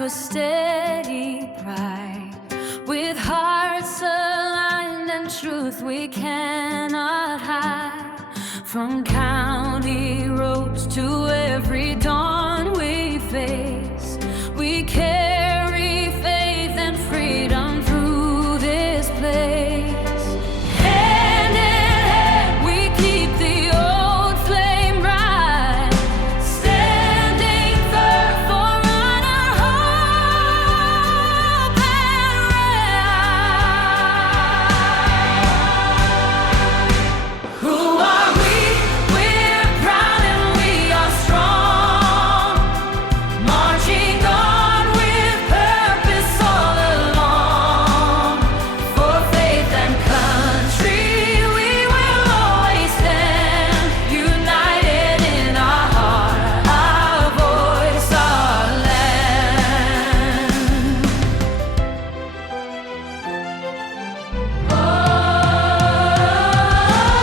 to a steady pride, with hearts aligned and truth we cannot hide. From county roads to every dawn we face, we carry faith and freedom through this place. Hand in hand we keep the old flame bright, standing firm for honor, hope, and right. Who are we? We're proud and we are strong, marching on with purpose all along. For faith and country we will always stand, united in our heart, our voice, our land.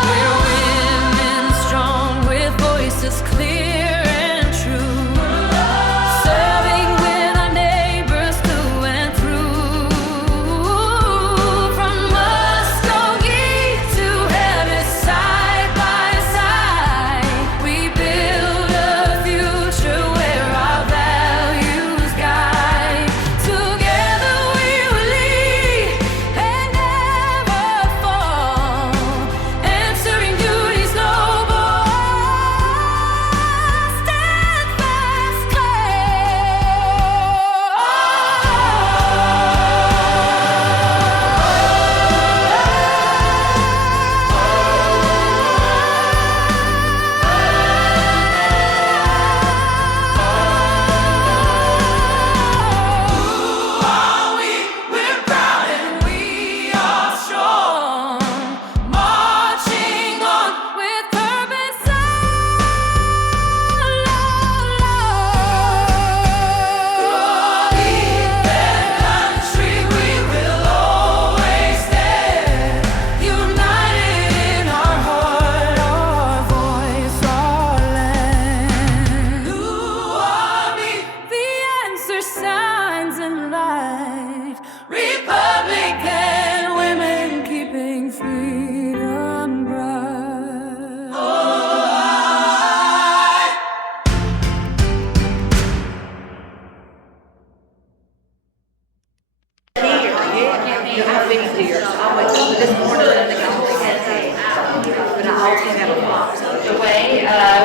We're women strong with voices clear and true, serving with our neighbors through and through. From Muskogee to heaven, side by side, we build a future where our values guide. Together we will lead and never fall, answering duty's noble, steadfast We're proud and we are strong, marching on with purpose all along. Deep and country we will always stand, united in our heart, our voice, our land. Who are we? The answer, signs and light, Republican women keeping freedom bright.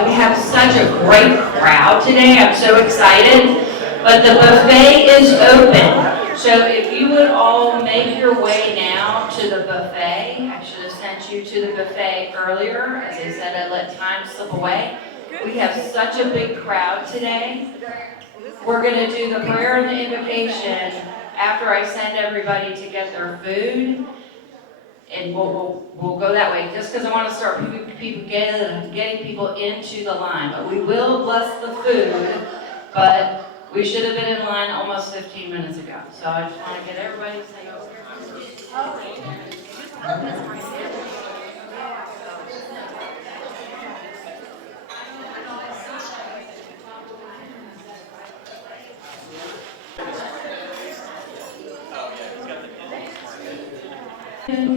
We have such a great crowd today. I'm so excited. But the buffet is open. So if you would all make your way now to the buffet. I should have sent you to the buffet earlier. As I said, I let time slip away. We have such a big crowd today. We're going to do the prayer and the invocation after I send everybody to get their food. And we'll go that way, just because I want to start getting people into the line. But we will bless the food, but we should have been in line almost 15 minutes ago. So I just want to get everybody to say over here.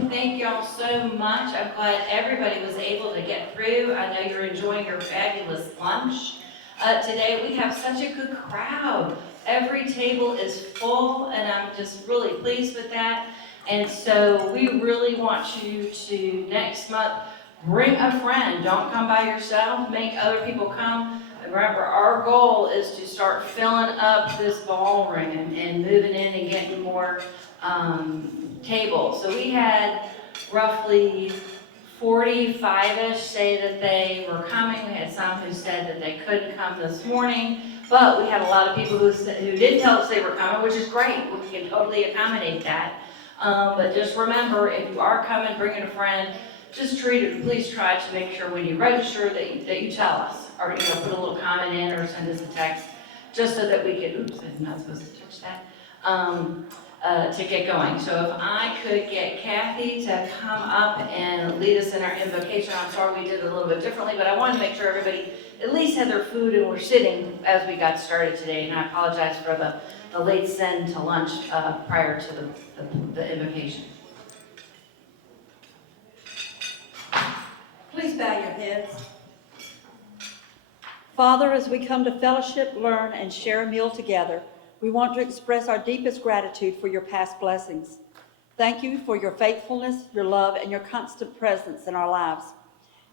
Thank y'all so much. I'm glad everybody was able to get through. I know you're enjoying your fabulous lunch. Today we have such a good crowd. Every table is full and I'm just really pleased with that. And so we really want you to next month bring a friend. Don't come by yourself, make other people come. Remember, our goal is to start filling up this ballroom and moving in and getting more tables. So we had roughly 45-ish say that they were coming. We had some who said that they couldn't come this morning, but we had a lot of people who did tell us they were coming, which is great. We can totally accommodate that. But just remember, if you are coming, bringing a friend, just please try to make sure when you register that you tell us, or put a little comment in or send us a text, just so that we can, oops, I'm not supposed to touch that. to get going. So if I could get Kathy to come up and lead us in our invocation. I'm sorry we did it a little bit differently, but I wanted to make sure everybody at least had their food and were sitting as we got started today. And I apologize for the late send to lunch prior to the invocation. Please bow your heads. Father, as we come to fellowship, learn, and share a meal together, we want to express our deepest gratitude for your past blessings. Thank you for your faithfulness, your love, and your constant presence in our lives.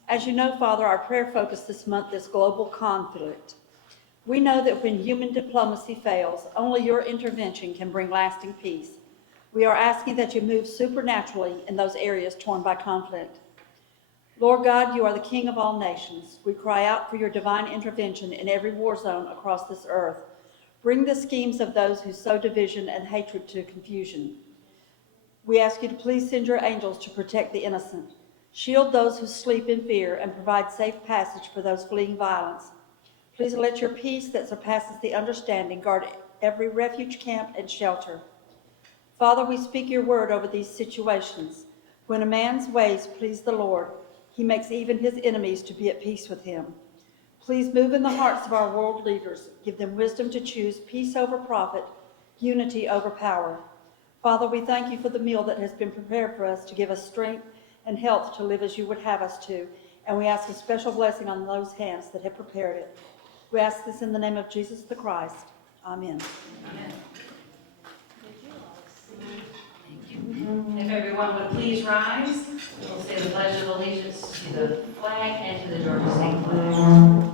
As you know, Father, our prayer focus this month is global conflict. We know that when human diplomacy fails, only your intervention can bring lasting peace. We are asking that you move supernaturally in those areas torn by conflict. Lord God, you are the King of all nations. We cry out for your divine intervention in every war zone across this earth. Bring the schemes of those who sow division and hatred to confusion. We ask you to please send your angels to protect the innocent. Shield those who sleep in fear and provide safe passage for those fleeing violence. Please let your peace that surpasses the understanding guard every refuge camp and shelter. Father, we speak your word over these situations. When a man's ways please the Lord, he makes even his enemies to be at peace with him. Please move in the hearts of our world leaders. Give them wisdom to choose peace over profit, unity over power. Father, we thank you for the meal that has been prepared for us to give us strength and health to live as you would have us to. And we ask a special blessing on those hands that have prepared it. We ask this in the name of Jesus the Christ. Amen. Amen. If everyone would please rise, we'll say the Pledge of Allegiance to the flag and to the Georgia state flag.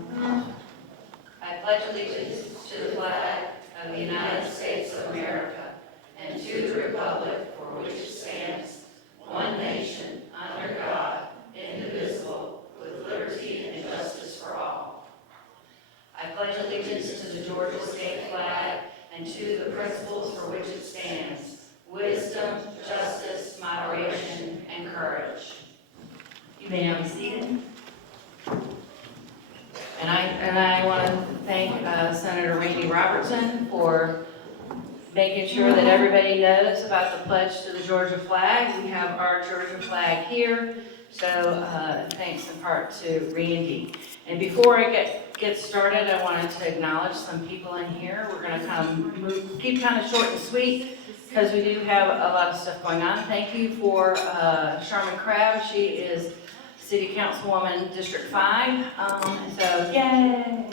I pledge allegiance to the flag of the United States of America and to the republic for which it stands, one nation, under God, indivisible, with liberty and justice for all. I pledge allegiance to the Georgia state flag and to the principles for which it stands, wisdom, justice, moderation, and courage. You may now be seated. And I want to thank Senator Randy Robertson for making sure that everybody knows about the pledge to the Georgia flag. We have our Georgia flag here, so thanks in part to Randy. And before I get started, I wanted to acknowledge some people in here. We're going to keep kind of short and sweet because we do have a lot of stuff going on. Thank you for Sharman Crabb. She is City Councilwoman District 5. So yay!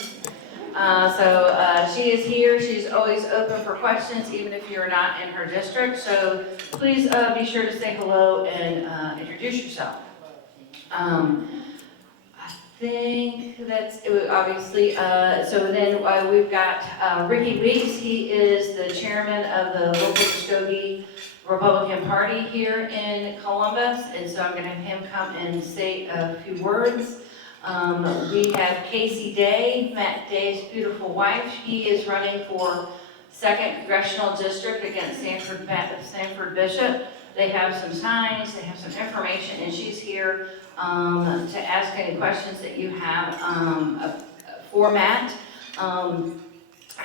She is here. She's always open for questions, even if you're not in her district. So please be sure to say hello and introduce yourself. I think that's obviously. So then we've got Ricky Weeks. He is the chairman of the local Muskogee Republican Party here in Columbus, and so I'm going to have him come and say a few words. We have Casey Day, Matt Day's beautiful wife. He is running for 2nd Congressional District against Sanford Bishop. They have some signs, they have some information, and she's here to ask any questions that you have for Matt.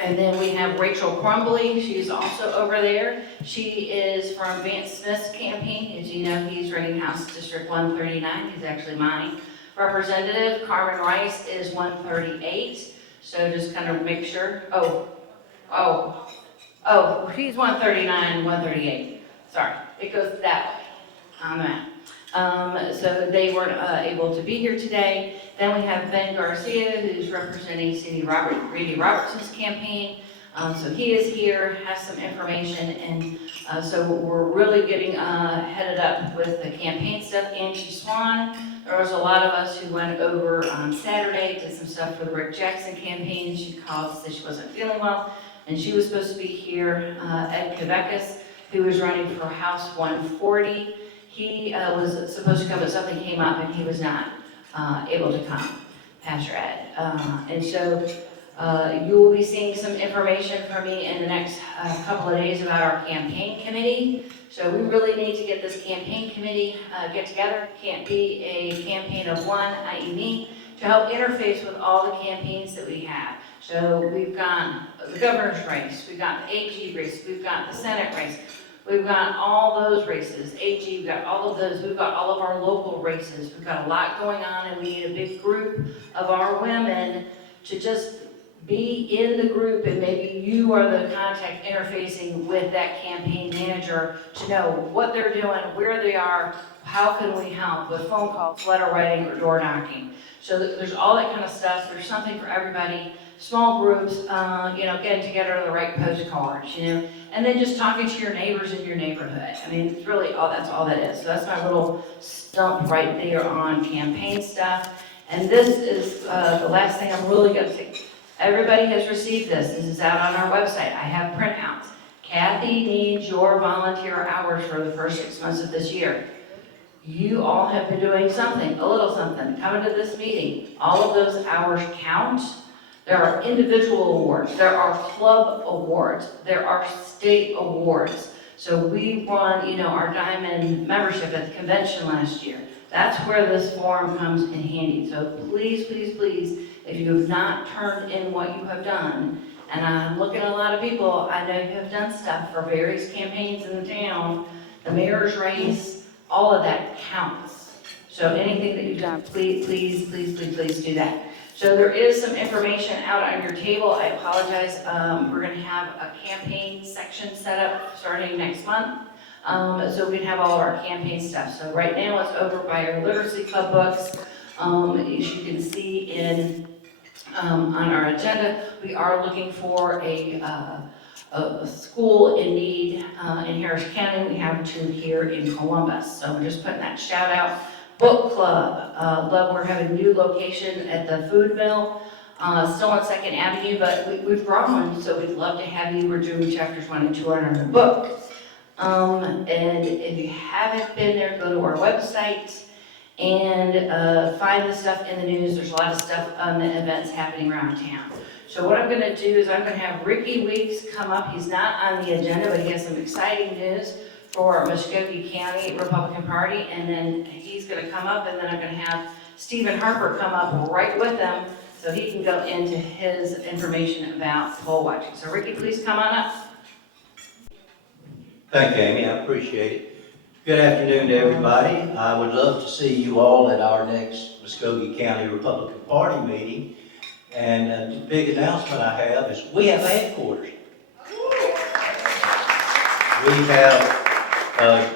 And then we have Rachel Crumbly. She's also over there. She is from Vance Smith's campaign. As you know, he's running House District 139. He's actually mine. Representative Carmen Rice is 138. So just kind of make sure. She's 139, 138. Sorry, it goes that way on that. So they weren't able to be here today. Then we have Ben Garcia, who's representing Randy Robertson's campaign. So he is here, has some information, and so we're really getting headed up with the campaign stuff. Angie Swan, there was a lot of us who went over on Saturday, did some stuff for the Rick Jackson campaign. She called to say she wasn't feeling well, and she was supposed to be here. Ed Kavekis, who was running for House 140, he was supposed to come, but something came up, and he was not able to come, Pastor Ed. And so you will be seeing some information from me in the next couple of days about our campaign committee. So we really need to get this campaign committee get together. Can't be a campaign of one, i.e. me, to help interface with all the campaigns that we have. So we've got the governor's race, we've got the AG race, we've got the Senate race. We've got all those races, AG, we've got all of those, we've got all of our local races. We've got a lot going on, and we need a big group of our women to just be in the group, and maybe you are the contact interfacing with that campaign manager to know what they're doing, where they are, how can we help with phone calls, letter writing, or door knocking. So there's all that kind of stuff. There's something for everybody. Small groups, getting together on the right postcards, and then just talking to your neighbors in your neighborhood. I mean, it's really that's all that is. So that's my little stump right there on campaign stuff. And this is the last thing I'm really going to say. Everybody has received this. This is out on our website. I have printouts. Kathy needs your volunteer hours for the first 6 months of this year. You all have been doing something, a little something, coming to this meeting. All of those hours count. There are individual awards. There are club awards. There are state awards. So we won, our diamond membership at the convention last year. That's where this form comes in handy. So please, please, please, if you have not turned in what you have done, and I'm looking at a lot of people, I know you have done stuff for various campaigns in the town, the mayor's race, all of that counts. So anything that you've done, please, please, please, please, please do that. So there is some information out on your table. I apologize. We're going to have a campaign section set up starting next month. So we can have all of our campaign stuff. So right now it's over by our Literacy Club books. As you can see on our agenda, we are looking for a school in need in Harris County. We have two here in Columbus. So we're just putting that shout out. Book Club, we're having a new location at the Food Mill, still on 2nd Avenue, but we've grown, so we'd love to have you. We're doing chapters 1 and 2 on our book. And if you haven't been there, go to our website and find the stuff in the news. There's a lot of stuff on the events happening around town. So what I'm going to do is I'm going to have Ricky Weeks come up. He's not on the agenda, but he has some exciting news for Muskogee County Republican Party, and then he's going to come up, and then I'm going to have Stephen Harper come up right with him so he can go into his information about poll watching. So Ricky, please come on up. Thank you, Amy. I appreciate it. Good afternoon to everybody. I would love to see you all at our next Muskogee County Republican Party meeting. And the big announcement I have is we have a headquarters. We have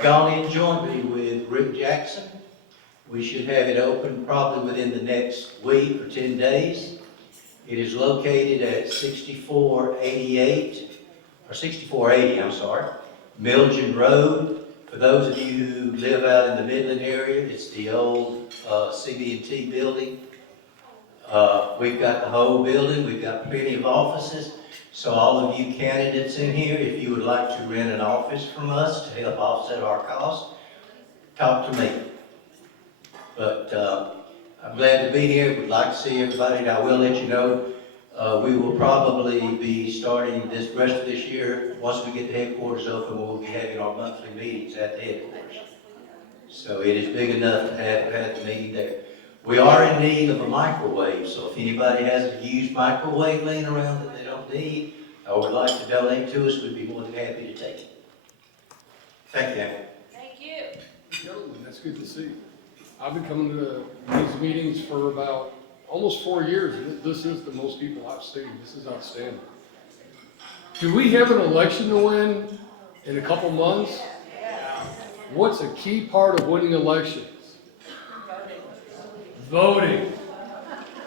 gone in jointly with Rick Jackson. We should have it open probably within the next week or 10 days. It is located at 6480, Milgen Road. For those of you who live out in the Midland area, it's the old CB&T building. We've got the whole building. We've got plenty of offices. So all of you candidates in here, if you would like to rent an office from us to help offset our costs, talk to me. But I'm glad to be here. Would like to see everybody. And I will let you know, we will probably be starting this rest of this year. Once we get the headquarters open, we'll be having our monthly meetings at the headquarters. So it is big enough to have the meeting there. We are in need of a microwave, so if anybody has a used microwave laying around that they don't need or would like to donate to us, we'd be more than happy to take it. Thank you, Amy. Thank you. Gentlemen, that's good to see. I've been coming to these meetings for about almost 4 years. This is the most people I've seen. This is outstanding. Do we have an election to win in a couple months? What's a key part of winning elections? Voting.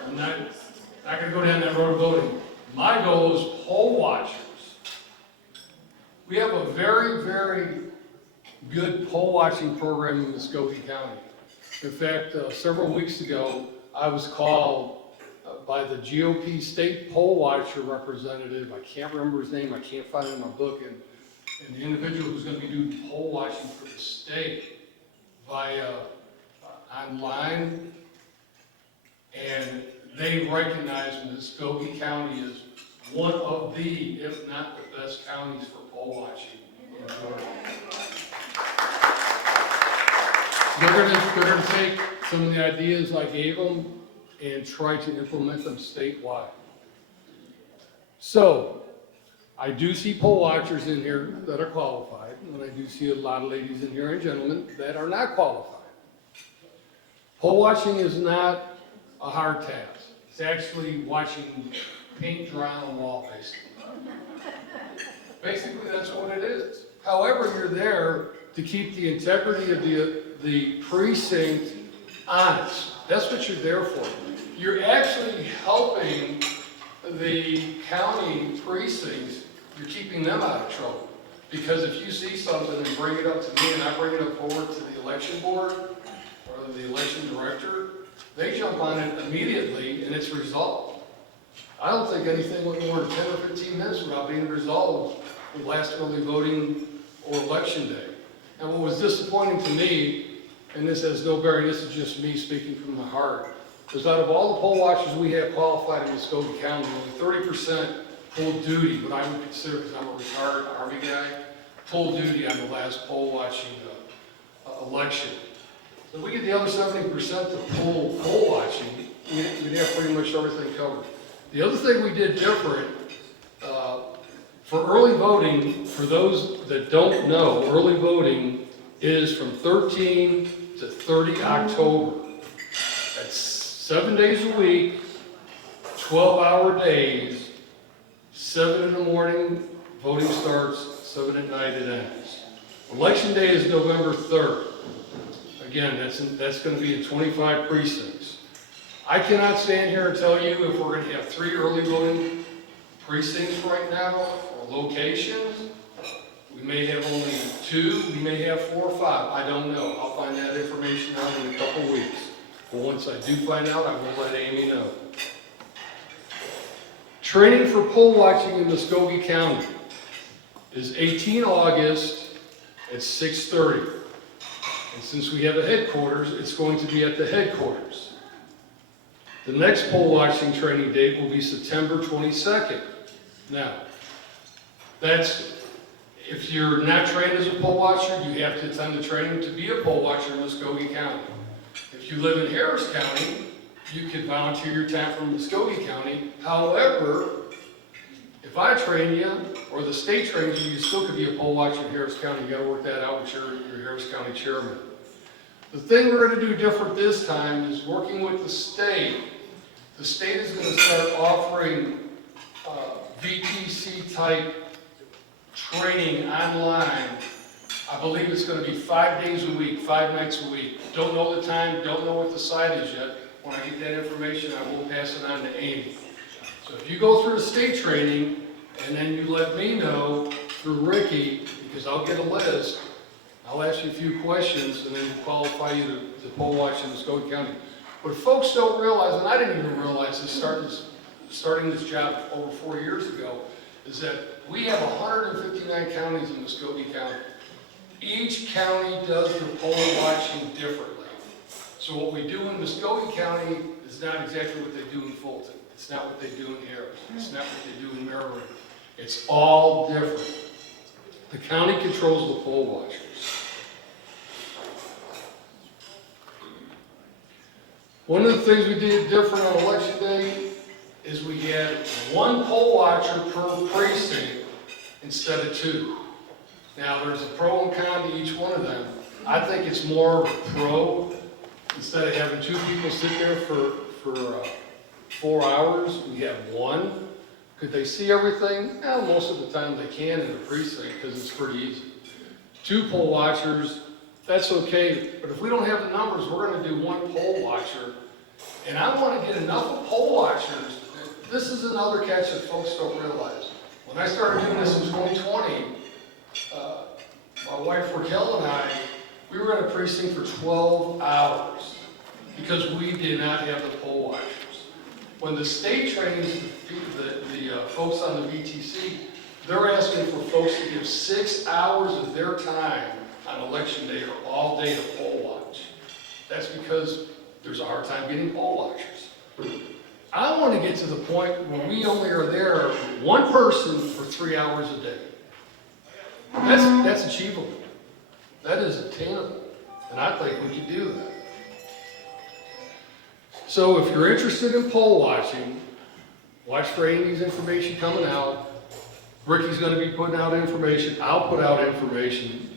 I'm not going to go down that road of voting. My goal is poll watchers. We have a very, very good poll watching program in Muskogee County. In fact, several weeks ago, I was called by the GOP state poll watcher representative. I can't remember his name. I can't find it in my book. And the individual who's going to be doing poll watching for the state via online. And they recognize Muskogee County as one of the, if not the best counties for poll watching in Georgia. They're gonna take some of the ideas I gave them and try to implement them statewide. So, I do see poll watchers in here that are qualified. and I do see a lot of ladies in here and gentlemen that are not qualified. Poll watching is not a hard task. It's actually watching paint dry on a wall, basically. Basically, that's what it is. However, you're there to keep the integrity of the precinct honest. That's what you're there for. You're actually helping the county precincts, you're keeping them out of trouble. Because if you see something and bring it up to me and I bring it up forward to the election board or the election director, they jump on it immediately and it's resolved. I don't think anything went more than 10 or 15 minutes without being resolved with last early voting or election day. And what was disappointing to me, and this has no bearing, this is just me speaking from my heart, is out of all the poll watchers we have qualified in Muskogee County, only 30% pulled duty, what I would consider, because I'm a retired Army guy, pulled duty on the last poll watching election. So if we get the other 70% to poll watching, we'd have pretty much everything covered. The other thing we did different, for early voting, for those that don't know, early voting is from 13 to 30 October. That's 7 days a week, 12-hour days, 7 in the morning, voting starts, 7 at night it ends. Election day is November 3rd. Again, that's going to be in 25 precincts. I cannot stand here and tell you if we're going to have 3 early voting precincts right now, or locations. We may have only 2, we may have 4 or 5, I don't know. I'll find that information out in a couple weeks. But once I do find out, I will let Amy know. Training for poll watching in Muskogee County is 18 August at 6:30. And since we have a headquarters, it's going to be at the headquarters. The next poll watching training date will be September 22nd. Now, that's, if you're not trained as a poll watcher, you have to attend the training to be a poll watcher in Muskogee County. If you live in Harris County, you can volunteer your time from Muskogee County. However, if I train you, or the state trains you, you still could be a poll watcher in Harris County. You gotta work that out with your Harris County chairman. The thing we're gonna do different this time is working with the state. The state is gonna start offering VTC type training online. I believe it's gonna be 5 days a week, 5 nights a week. Don't know the time, don't know what the site is yet. When I get that information, I will pass it on to Amy. So if you go through the state training, and then you let me know through Ricky, because I'll get a list, I'll ask you a few questions, and then qualify you to poll watch in Muskogee County. What folks don't realize, and I didn't even realize this starting this job over 4 years ago, is that we have 159 counties in Muskogee County. Each county does the poll watching differently. So what we do in Muskogee County is not exactly what they do in Fulton. It's not what they do in Harris. It's not what they do in Maryland. It's all different. The county controls the poll watchers. One of the things we did different on election day is we had 1 poll watcher per precinct instead of 2. Now there's a pro and con to each one of them. I think it's more of a pro. Instead of having 2 people sit there for 4 hours, we have 1. Could they see everything? Well, most of the time they can in a precinct because it's pretty easy. 2 poll watchers, that's okay. But if we don't have the numbers, we're going to do 1 poll watcher. And I want to get enough of poll watchers. This is another catch that folks don't realize. When I started doing this in 2020, my wife Raquel and I, we were in a precinct for 12 hours because we did not have the poll watchers. When the state trains the folks on the VTC, they're asking for folks to give 6 hours of their time on election day or all day to poll watch. That's because there's a hard time getting poll watchers. I want to get to the point where we only are there 1 person for 3 hours a day. That's achievable. That is attainable. And I think we can do that. So if you're interested in poll watching, watch for Amy's information coming out. Ricky's gonna be putting out information, I'll put out information.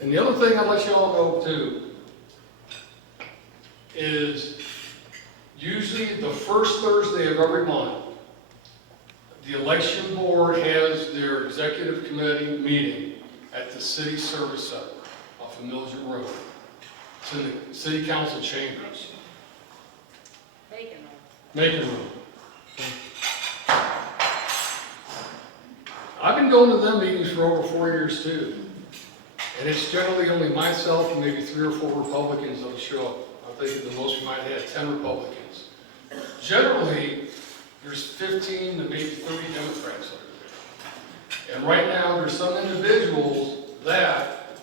And the other thing I'll let you all know too is usually the first Thursday of every month, the election board has their executive committee meeting at the city service center off of Mills Road. It's in the city council chambers. Macon Room. I've been going to them meetings for over 4 years too. And it's generally only myself and maybe 3 or 4 Republicans that'll show up. I think at the most we might have 10 Republicans. Generally, there's 15 to maybe 30 Democrats over there. And right now, there's some individuals that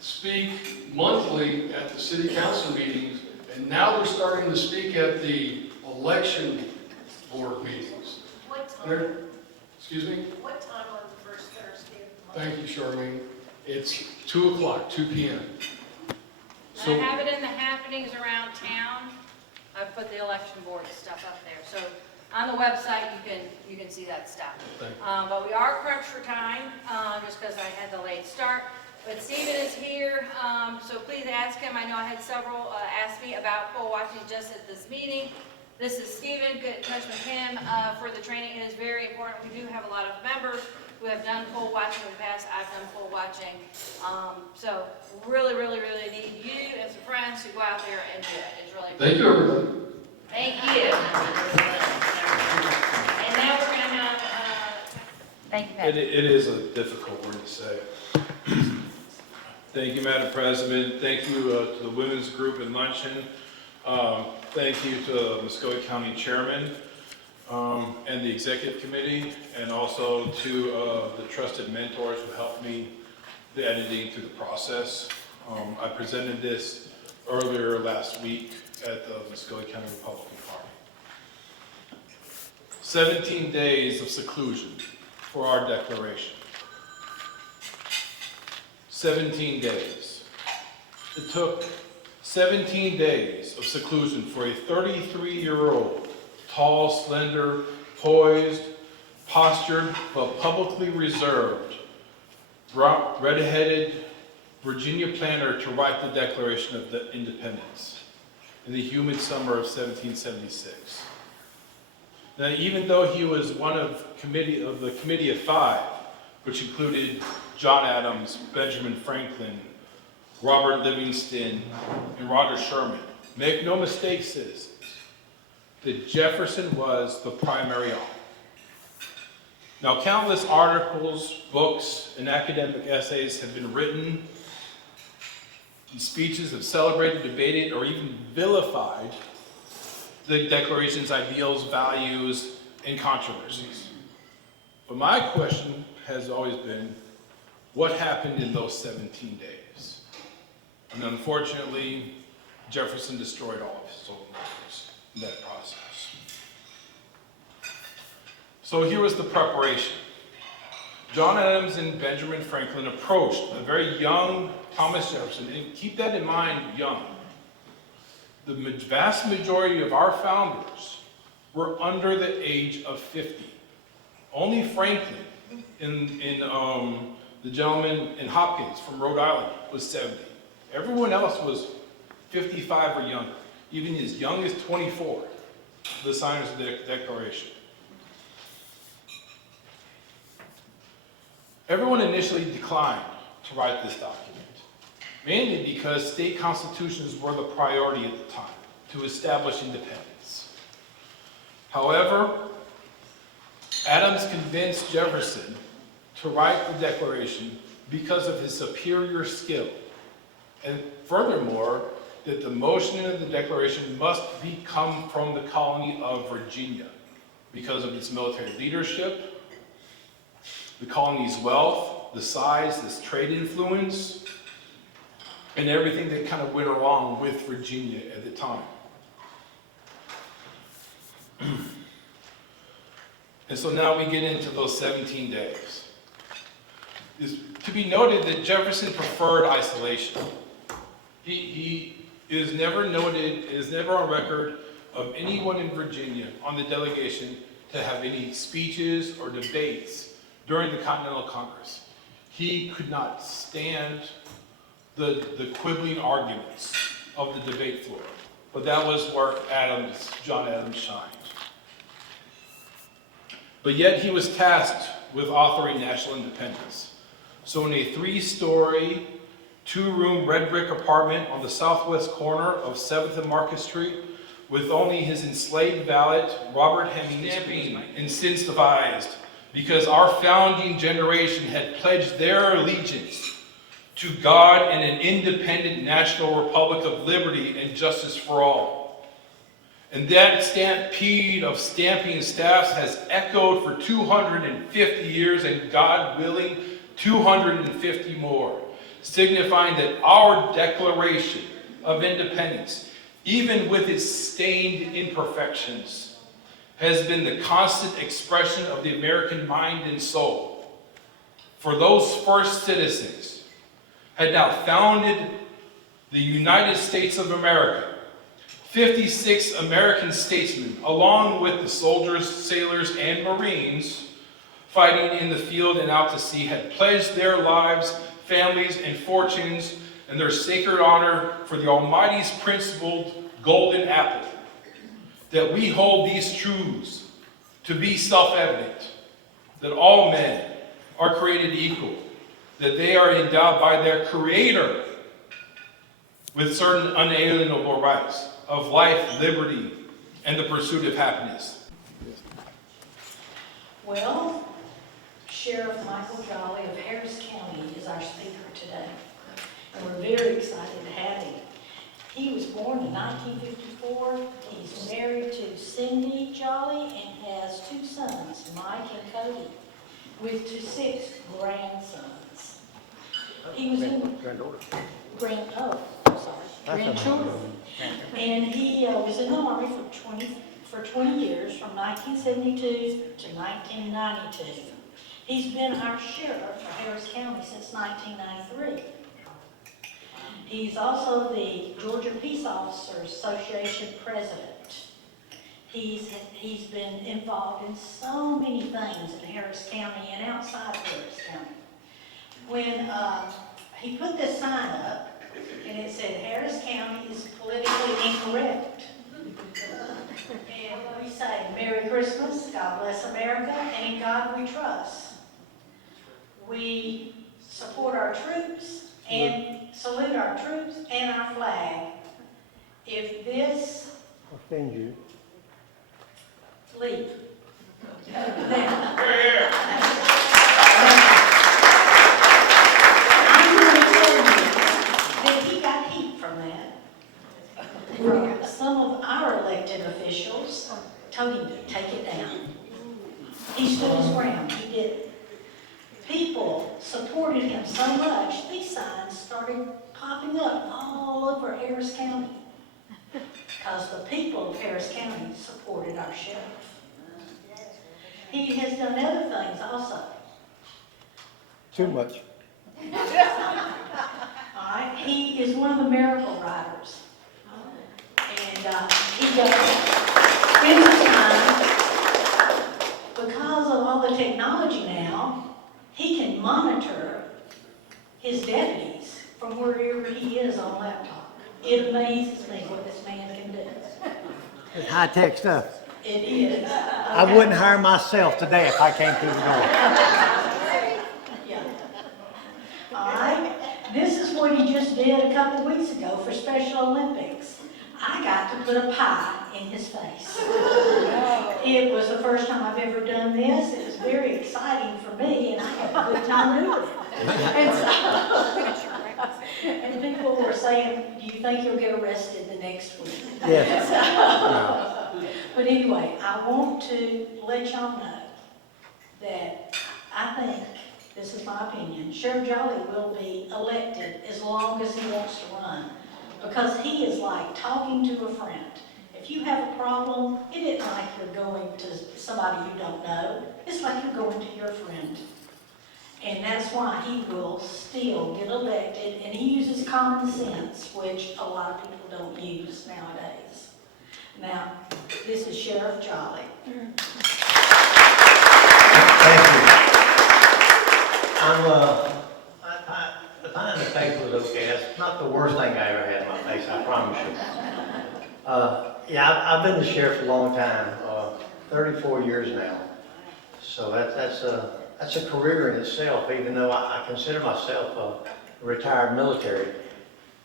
speak monthly at the city council meetings, and now they're starting to speak at the election board meetings. What time? Excuse me? What time on the first Thursday of the Thank month? you, Charlene. It's 2 o'clock, 2 p.m. I have it in the happenings around town. I put the election board stuff up there. So on the website, you can see that stuff. Thank you. But we are crunched for time, just because I had the late start. But Stephen is here, so please ask him. I know I had several ask me about poll watching just at this meeting. This is Stephen. Get in touch with him for the training. It is very important. We do have a lot of members who have done poll watching in the past. I've done poll watching. So really, really, really need you and some friends to go out there and do it. It's really important. Thank you, everybody. Thank you. And now we're going to have, thank you, Pat. It is a difficult word to say. Thank you, Madam President. Thank you to the women's group in luncheon. Thank you to the Muskogee County Chairman and the Executive Committee, and also to the trusted mentors who helped me the editing through the process. I presented this earlier last week at the Muskogee County Republican Party. 17 days of seclusion for our declaration. 17 days. It took 17 days of seclusion for a 33-year-old, tall, slender, poised, postured, but publicly reserved, red-headed Virginia planter to write the Declaration of Independence in the humid summer of 1776. Now, even though he was one of the Committee of Five, which included John Adams, Benjamin Franklin, Robert Livingston, and Roger Sherman, make no mistake, citizens, that Jefferson was the primary author. Now, countless articles, books, and academic essays have been written, and speeches have celebrated, debated, or even vilified the Declaration's ideals, values, and controversies. But my question has always been, what happened in those 17 days? And unfortunately, Jefferson destroyed all of his own lives in that process. So here was the preparation. John Adams and Benjamin Franklin approached a very young Thomas Jefferson, and keep that in mind, young. The vast majority of our founders were under the age of 50. Only Franklin the gentleman in Hopkins from Rhode Island was 70. Everyone else was 55 or younger, even as young as 24, the signers of the Declaration. Everyone initially declined to write this document, mainly because state constitutions were the priority at the time to establish independence. However, Adams convinced Jefferson to write the Declaration because of his superior skill, and furthermore, that the motion of the Declaration must come from the colony of Virginia because of its military leadership, the colony's wealth, the size, this trade influence, and everything that kind of went along with Virginia at the time. And so now we get into those 17 days. It's to be noted that Jefferson preferred isolation. He is never noted, is never on record of anyone in Virginia on the delegation to have any speeches or debates during the Continental Congress. He could not stand the quibbling arguments of the debate floor. But that was where John Adams shined. But yet he was tasked with authoring national independence. So in a 3-story, 2-room red brick apartment on the southwest corner of 7th and Market Street, with only his enslaved valet, Robert Hemings, stamping incentivized because our founding generation had pledged their allegiance to God and an independent national republic of liberty and justice for all. And that stampede of stamping staffs has echoed for 250 years, and God willing, 250 more, signifying that our Declaration of Independence, even with its stained imperfections, has been the constant expression of the American mind and soul. For those first citizens had now founded the United States of America. 56 American statesmen, along with the soldiers, sailors, and Marines fighting in the field and out to sea, had pledged their lives, families, and fortunes and their sacred honor for the Almighty's principled golden apple, that we hold these truths to be self-evident, that all men are created equal, that they are endowed by their Creator with certain unalienable rights of life, liberty, and the pursuit of happiness. Well, Sheriff Michael Jolly of Harris County is our speaker today, and we're very excited to have him. He was born in 1954. He's married to Cindy Jolly and has 2 sons, Mike and Cody, with 6 grandsons. He was in grandchildren. And he was in the Army for 20 years, from 1972 to 1992. He's been our sheriff for Harris County since 1993. He's also the Georgia Peace Officers Association president. He's been involved in so many things in Harris County and outside Harris County. When he put this sign up, and it said, "Harris County is politically incorrect." And we say, "Merry Christmas, God bless America, and in God we trust." We support our troops and salute our troops and our flag. If this offend you, leave. I'm going to tell you that he got heat from that. From some of our elected officials told him to take it down. He stood his ground. He did it. People supported him so much, these signs started popping up all over Harris County because the people of Harris County supported our sheriff. He has done other things also. too much. All right, he is one of the miracle riders. And he does spend his time, because of all the technology now, he can monitor his deputies from wherever he is on laptop. It amazes me what this man can do. It's high-tech stuff. It is. I wouldn't hire myself today if I came through the door. Yeah. All right, this is what he just did a couple weeks ago for Special Olympics. I got to put a pie in his face. It was the first time I've ever done this. It was very exciting for me, and I had a good time doing it. And people were saying, "Do you think you'll get arrested the next week?" Yes. But anyway, I want to let y'all know that I think, this is my opinion, Sheriff Jolly will be elected as long as he wants to run, because he is like talking to a friend. If you have a problem, it isn't like you're going to somebody you don't know. It's like you're going to your friend. And that's why he will still get elected, and he uses common sense, which a lot of people don't use nowadays. Now, this is Sheriff Jolly. The time the face was okay. That's not the worst thing I ever had in my face, I promise you. Yeah, I've been the sheriff a long time, 34 years now. So that's a career in itself, even though I consider myself a retired military.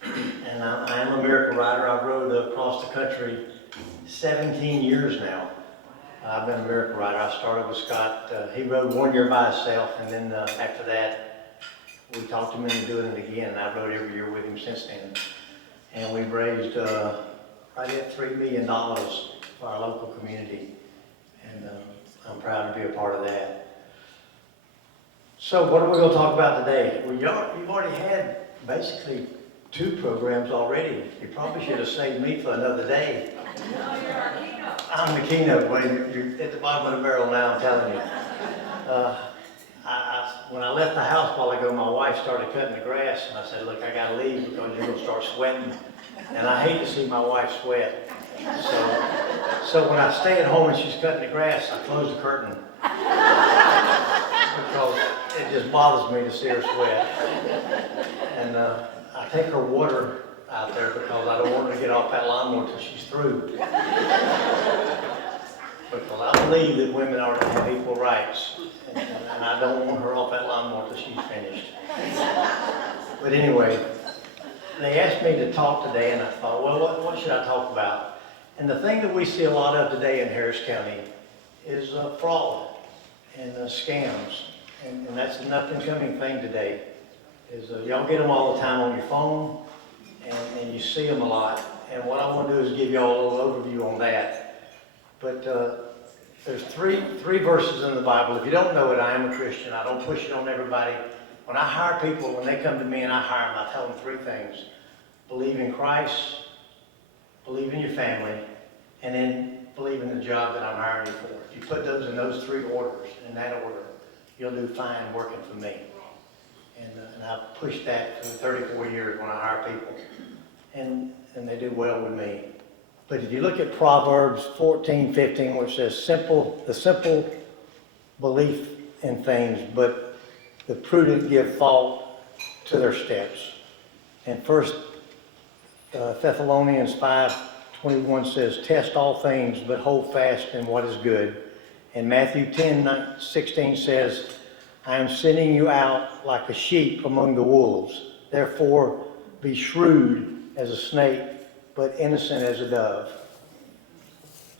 And I am a miracle rider. I've rode across the country 17 years now. I've been a miracle rider. I started with Scott. He rode 1 year by himself, and then after that, we talked him into doing it again, and I've rode every year with him since then. And we've raised right at $3 million for our local community, and I'm proud to be a part of that. So what are we going to talk about today? Well, you've already had basically 2 programs already. You probably should have saved me for another day. No, you're our keynote. I'm the keynote. Well, you're at the bottom of the barrel now, I'm telling you. When I left the house a while ago, my wife started cutting the grass, and I said, look, I gotta leave because you're gonna start sweating. And I hate to see my wife sweat. So when I stay at home and she's cutting the grass, I close the curtain. Because it just bothers me to see her sweat. And I take her water out there because I don't want her to get off that lawnmower till she's through. Because I believe that women are to have equal rights. And I don't want her off that lawnmower till she's finished. But anyway, they asked me to talk today, and I thought, well, what should I talk about? And the thing that we see a lot of today in Harris County is fraud and scams. And that's an up-and-coming thing today. Is y'all get them all the time on your phone, and you see them a lot. And what I want to do is give y'all a little overview on that. But there's three verses in the Bible. If you don't know it, I am a Christian. I don't push it on everybody. When I hire people, when they come to me and I hire them, I tell them 3 things. Believe in Christ, believe in your family, and then believe in the job that I'm hiring you for. If you put those in those 3 orders, in that order, you'll do fine working for me. And I've pushed that for 34 years when I hire people. And they do well with me. But if you look at Proverbs 14:15, which says, the simple belief in things, but the prudent give thought to their steps. And 1 Thessalonians 5:21 says, test all things, but hold fast in what is good. And Matthew 10:16 says, I am sending you out like a sheep among the wolves. Therefore, be shrewd as a snake, but innocent as a dove.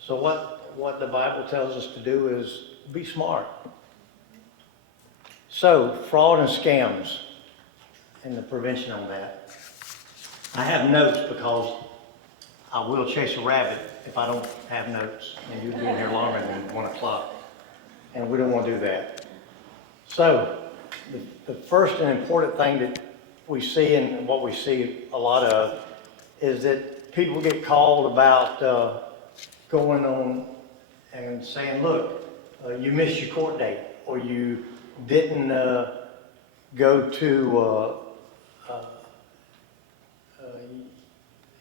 So what the Bible tells us to do is be smart. So, fraud and scams and the prevention on that. I have notes because I will chase a rabbit if I don't have notes, and you'll be in here longer than 1 o'clock. And we don't want to do that. So, the first and important thing that we see, and what we see a lot of, is that people get called about going on and saying, look, you missed your court date, or you didn't go to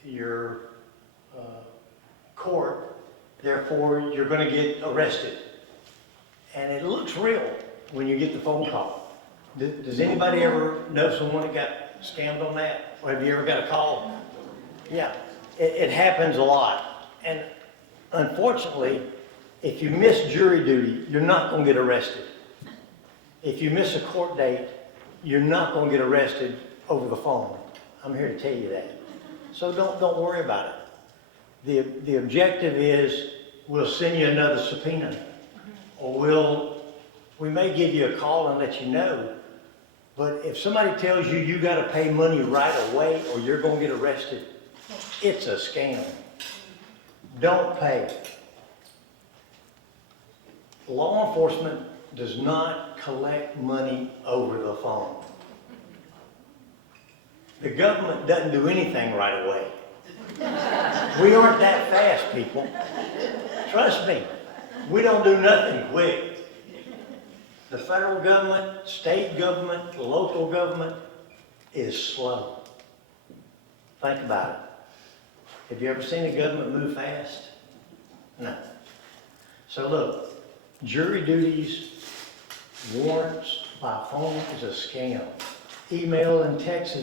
your court, therefore you're going to get arrested. And it looks real when you get the phone call. Does anybody ever know someone that got scammed on that? Or have you ever got a call? Yeah, it happens a lot. And unfortunately, if you miss jury duty, you're not going to get arrested. If you miss a court date, you're not going to get arrested over the phone. I'm here to tell you that. So don't worry about it. The objective is we'll send you another subpoena, or we may give you a call and let you know. But if somebody tells you you got to pay money right away or you're going to get arrested, it's a scam. Don't pay. Law enforcement does not collect money over the phone. The government doesn't do anything right away. We aren't that fast, people. Trust me, we don't do nothing quick. The federal government, state government, local government is slow. Think about it. Have you ever seen the government move fast? No. So look, jury duties, warrants, by phone is a scam. Email and text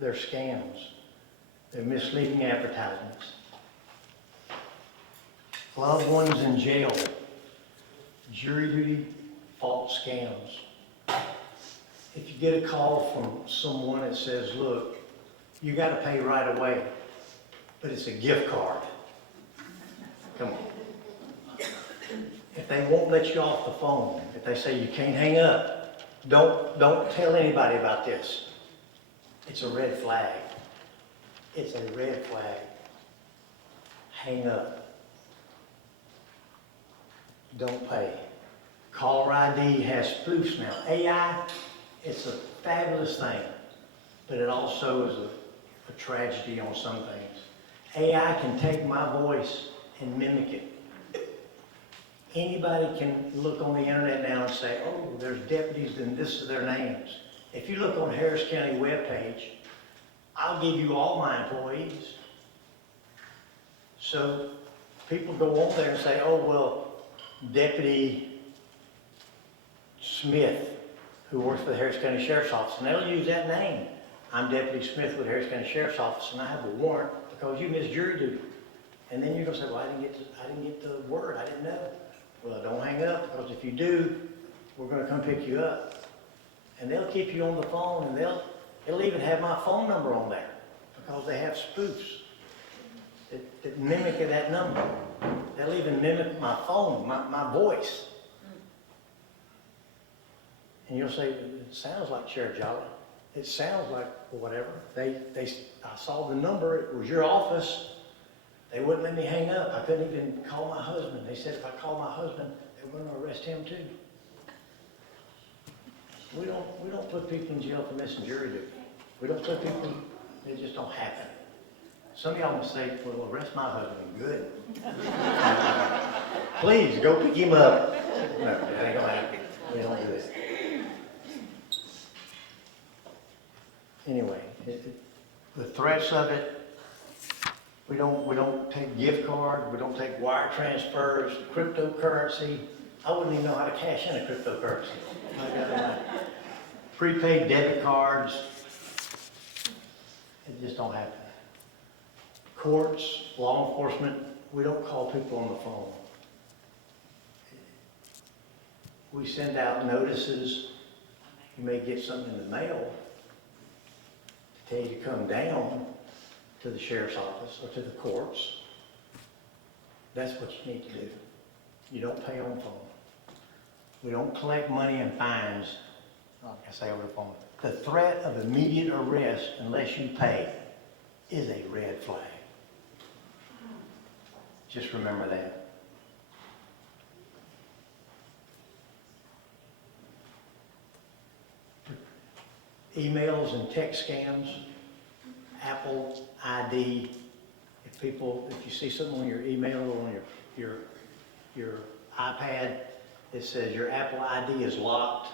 they're scams. They're misleading advertisements. Loved ones in jail, jury duty, false scams. If you get a call from someone that says, look, you gotta pay right away, but it's a gift card. Come on. If they won't let you off the phone, if they say you can't hang up, don't tell anybody about this. It's a red flag. It's a red flag. Hang up. Don't pay. Caller ID has spoofs now. AI, it's a fabulous thing, but it also is a tragedy on some things. AI can take my voice and mimic it. Anybody can look on the internet now and say, oh, there's deputies and this is their names. If you look on Harris County webpage, I'll give you all my employees. So people go on there and say, oh, well, Deputy Smith, who works for the Harris County Sheriff's Office, and they'll use that name. I'm Deputy Smith with the Harris County Sheriff's Office, and I have a warrant because you missed jury duty. And then you're gonna say, well, I didn't get the word, I didn't know. Well, don't hang up, because if you do, we're gonna come pick you up. And they'll keep you on the phone, and they'll even have my phone number on there, because they have spoofs that mimic that number. They'll even mimic my phone, my voice. And you'll say, it sounds like Sheriff Jolly. It sounds like whatever. I saw the number, it was your office. They wouldn't let me hang up. I couldn't even call my husband. They said if I called my husband, they were going to arrest him too. We don't put people in jail for missing jury duty. We don't put people, it just don't happen. Some of y'all will say, well, arrest my husband, good. Please, go pick him up. No, that ain't gonna happen. We don't do that. Anyway, the threats of it, we don't take gift cards, we don't take wire transfers, cryptocurrency. I wouldn't even know how to cash in a cryptocurrency. Prepaid debit cards, it just don't happen. Courts, law enforcement, we don't call people on the phone. We send out notices. You may get something in the mail to tell you to come down to the sheriff's office or to the courts. That's what you need to do. You don't pay on the phone. We don't collect money and fines, like I say, over the phone. The threat of immediate arrest unless you pay is a red flag. Just remember that. Emails and text scams, Apple ID. If you see something on your email or on your iPad that says your Apple ID is locked,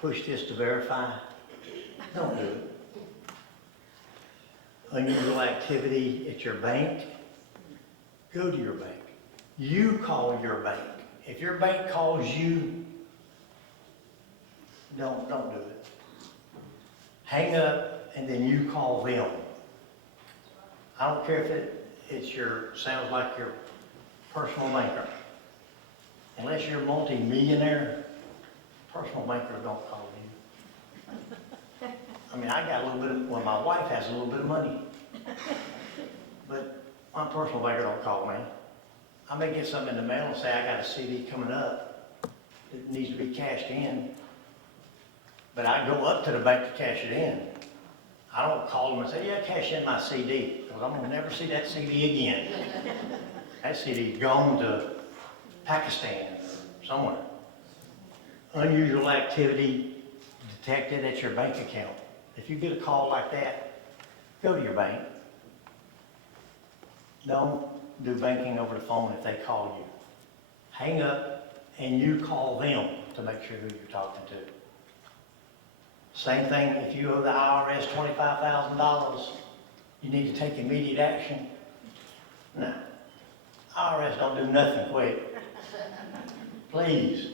push this to verify. Don't do it. Unusual activity at your bank, go to your bank. You call your bank. If your bank calls you, don't do it. Hang up and then you call them. I don't care if sounds like your personal banker. Unless you're a multi-millionaire, personal bankers don't call you. I mean, I got a little bit my wife has a little bit of money. But my personal banker don't call me. I may get something in the mail and say, I got a CD coming up that needs to be cashed in. But I go up to the bank to cash it in. I don't call them and say, yeah, cash in my CD, because I'm gonna never see that CD again. That CD's gone to Pakistan or somewhere. Unusual activity detected at your bank account. If you get a call like that, go to your bank. Don't do banking over the phone if they call you. Hang up and you call them to make sure who you're talking to. Same thing, if you owe the IRS $25,000, you need to take immediate action. No, IRS don't do nothing quick. Please,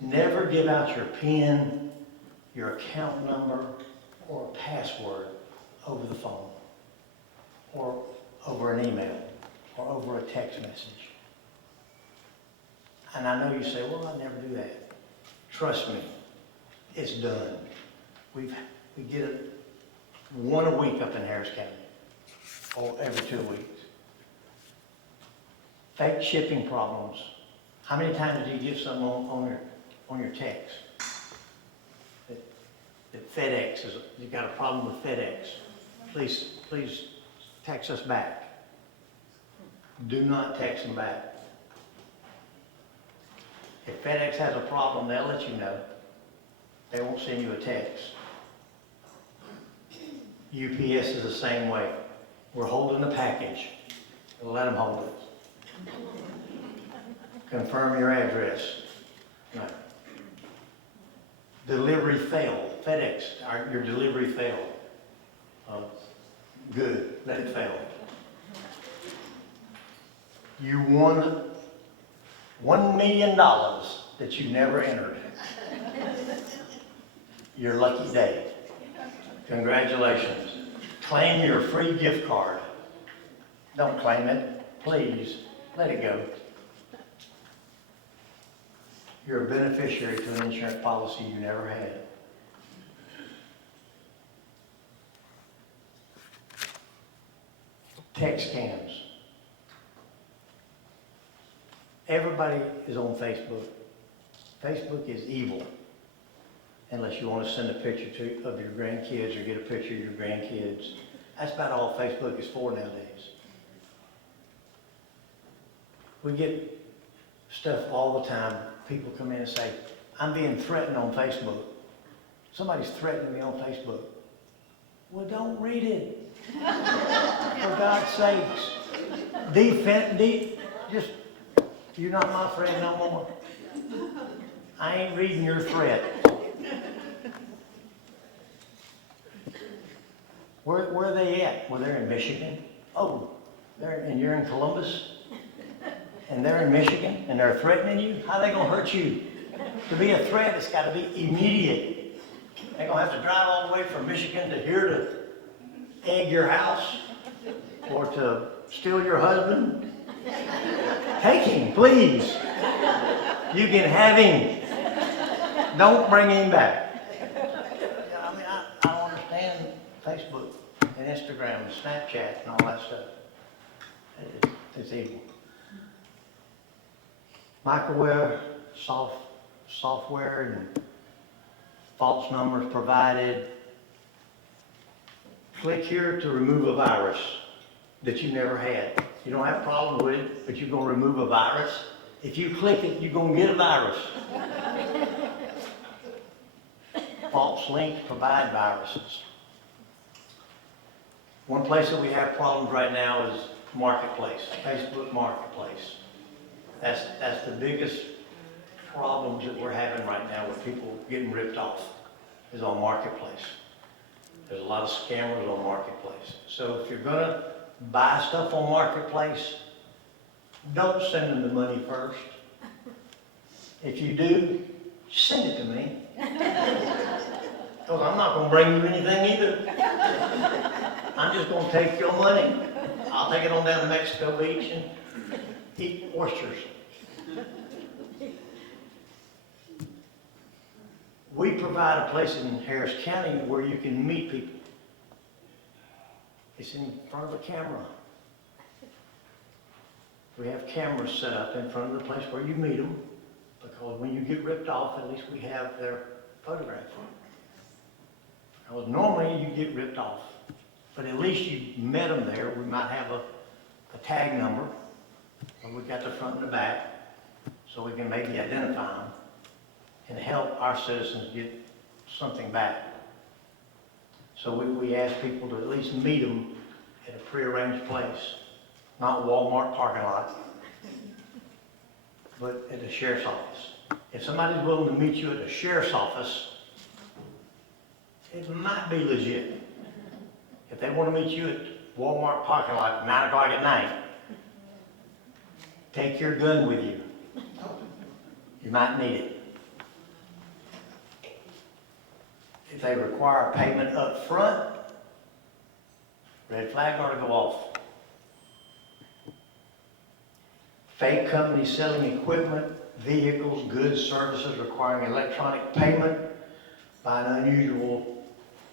Never give out your PIN, your account number, or a password over the phone, or over an email, or over a text message. And I know you say, well, I never do that. Trust me, it's done. We get it one a week up in Harris County, or every 2 weeks. Fake shipping problems. How many times do you get something on your text? That FedEx is, you got a problem with FedEx. Please text us back. Do not text them back. If FedEx has a problem, they'll let you know. They won't send you a text. UPS is the same way. We're holding the package. Let them hold it. Confirm your address. No. Delivery failed. FedEx, your delivery failed. Good, let it fail. You won $1 million that you never entered. Your lucky day. Congratulations. Claim your free gift card. Don't claim it, please. Let it go. You're a beneficiary to an insurance policy you never had. Tech scams. Everybody is on Facebook. Facebook is evil. Unless you want to send a picture of your grandkids or get a picture of your grandkids. That's about all Facebook is for nowadays. We get stuff all the time. People come in and say, I'm being threatened on Facebook. Somebody's threatening me on Facebook. Well, don't read it. For God's sakes. Just, you're not my friend no more. I ain't reading your threat. Where are they at? Well, they're in Michigan. Oh, and you're in Columbus? And they're in Michigan, and they're threatening you? How are they going to hurt you? To be a threat, it's got to be immediate. They're going to have to drive all the way from Michigan to here to egg your house or to steal your husband. Take him, please. You can have him. Don't bring him back. I mean, I don't understand Facebook and Instagram and Snapchat and all that stuff. It's evil. Microware, software, and false numbers provided. Click here to remove a virus that you never had. You don't have a problem with it, but you're going to remove a virus. If you click it, you're going to get a virus. False links provide viruses. One place that we have problems right now is Marketplace, Facebook Marketplace. That's the biggest problems that we're having right now with people getting ripped off is on Marketplace. There's a lot of scammers on Marketplace. So if you're gonna buy stuff on Marketplace, don't send them the money first. If you do, send it to me. Because I'm not gonna bring you anything either. I'm just gonna take your money. I'll take it on down to Mexico Beach and eat oysters. We provide a place in Harris County where you can meet people. It's in front of a camera. We have cameras set up in front of the place where you meet them, because when you get ripped off, at least we have their photograph. Because normally you get ripped off, but at least you met them there. We might have a tag number, and we got the front and the back, so we can maybe identify them and help our citizens get something back. So we ask people to at least meet them at a prearranged place, not Walmart parking lot, but at the sheriff's office. If somebody's willing to meet you at the sheriff's office, it might be legit. If they want to meet you at Walmart parking lot at 9 o'clock at night, take your gun with you. You might need it. If they require payment up front, red flag ought to go off. Fake companies selling equipment, vehicles, goods, services requiring electronic payment by an unusual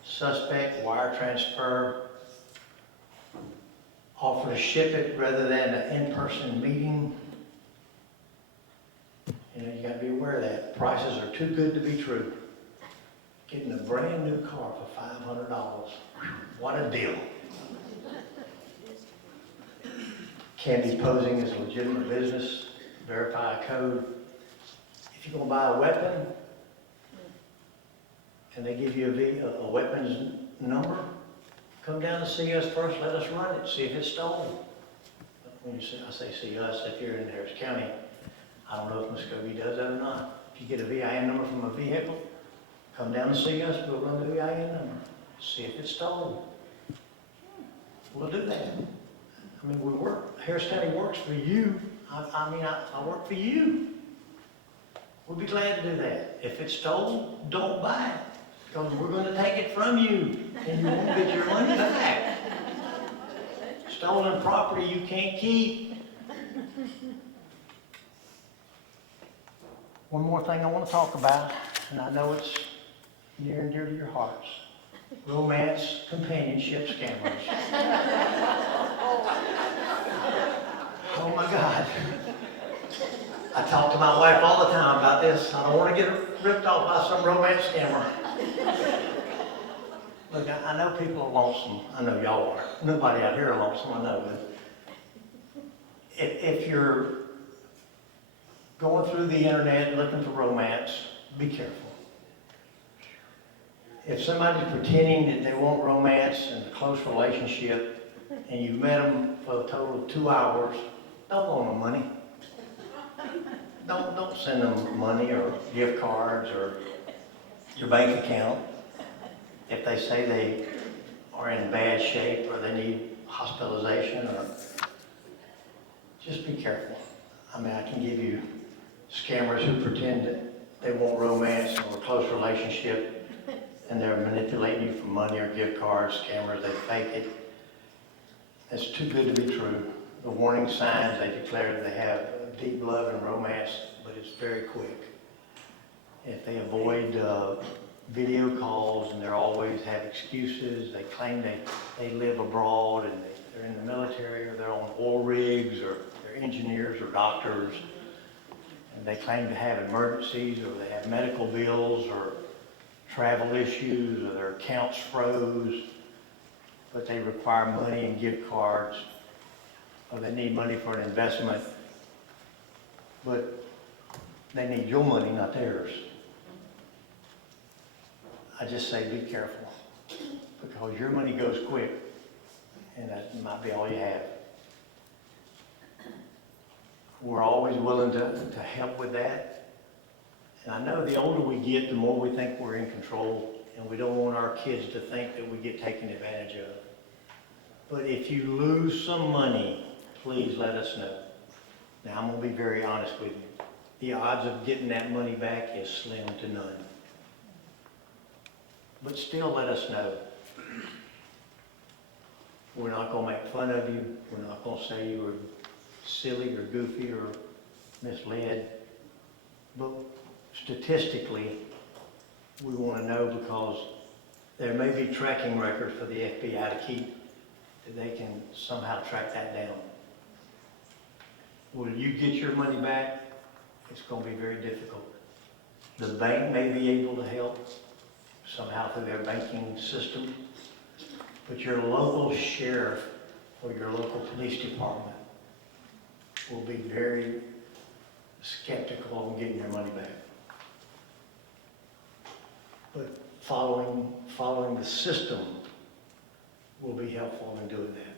suspect, wire transfer, offer to ship it rather than an in-person meeting. You know, you gotta be aware of that. Prices are too good to be true. Getting a brand new car for $500. What a deal. Can be posing as a legitimate business, verify a code. If you're gonna buy a weapon, and they give you a weapons number, come down to see us first, let us run it, see if it's stolen. When you say, I say see us, if you're in Harris County, I don't know if Muskogee does that or not. If you get a VIN number from a vehicle, come down and see us, we'll run the VIN number, see if it's stolen. We'll do that. I mean, we work, Harris County works for you. I work for you. We'll be glad to do that. If it's stolen, don't buy it, because we're gonna take it from you, and you won't get your money back. Stolen property you can't keep. One more thing I want to talk about, and I know it's near and dear to your hearts. Romance companionship scammers. Oh my God. I talk to my wife all the time about this. I don't want to get ripped off by some romance scammer. Look, I know people are lonesome. I know y'all are. Nobody out here are lonesome, I know. But if you're going through the internet looking for romance, be careful. If somebody's pretending that they want romance and a close relationship, and you've met them for a total of 2 hours, don't loan them money. Don't send them money or gift cards or your bank account. If they say they are in bad shape or they need hospitalization, or just be careful. I mean, I can give you scammers who pretend that they want romance or a close relationship, and they're manipulating you for money or gift cards. Scammers, they fake it. It's too good to be true. The warning signs, they declare that they have deep love and romance, but it's very quick. If they avoid video calls, and they always have excuses, they claim they live abroad and they're in the military, or they're on oil rigs, or they're engineers or doctors, and they claim to have emergencies, or they have medical bills or travel issues, or their accounts froze, but they require money and gift cards, or they need money for an investment, but they need your money, not theirs. I just say be careful, because your money goes quick, and that might be all you have. We're always willing to help with that. And I know the older we get, the more we think we're in control, and we don't want our kids to think that we get taken advantage of. But if you lose some money, please let us know. Now, I'm going to be very honest with you. The odds of getting that money back is slim to none. But still let us know. We're not going to make fun of you. We're not going to say you were silly or goofy or misled. But statistically, we want to know, because there may be tracking records for the FBI to keep, that they can somehow track that down. Will you get your money back? It's going to be very difficult. The bank may be able to help somehow through their banking system, but your local sheriff or your local police department will be very skeptical on getting their money back. But following the system will be helpful in doing that.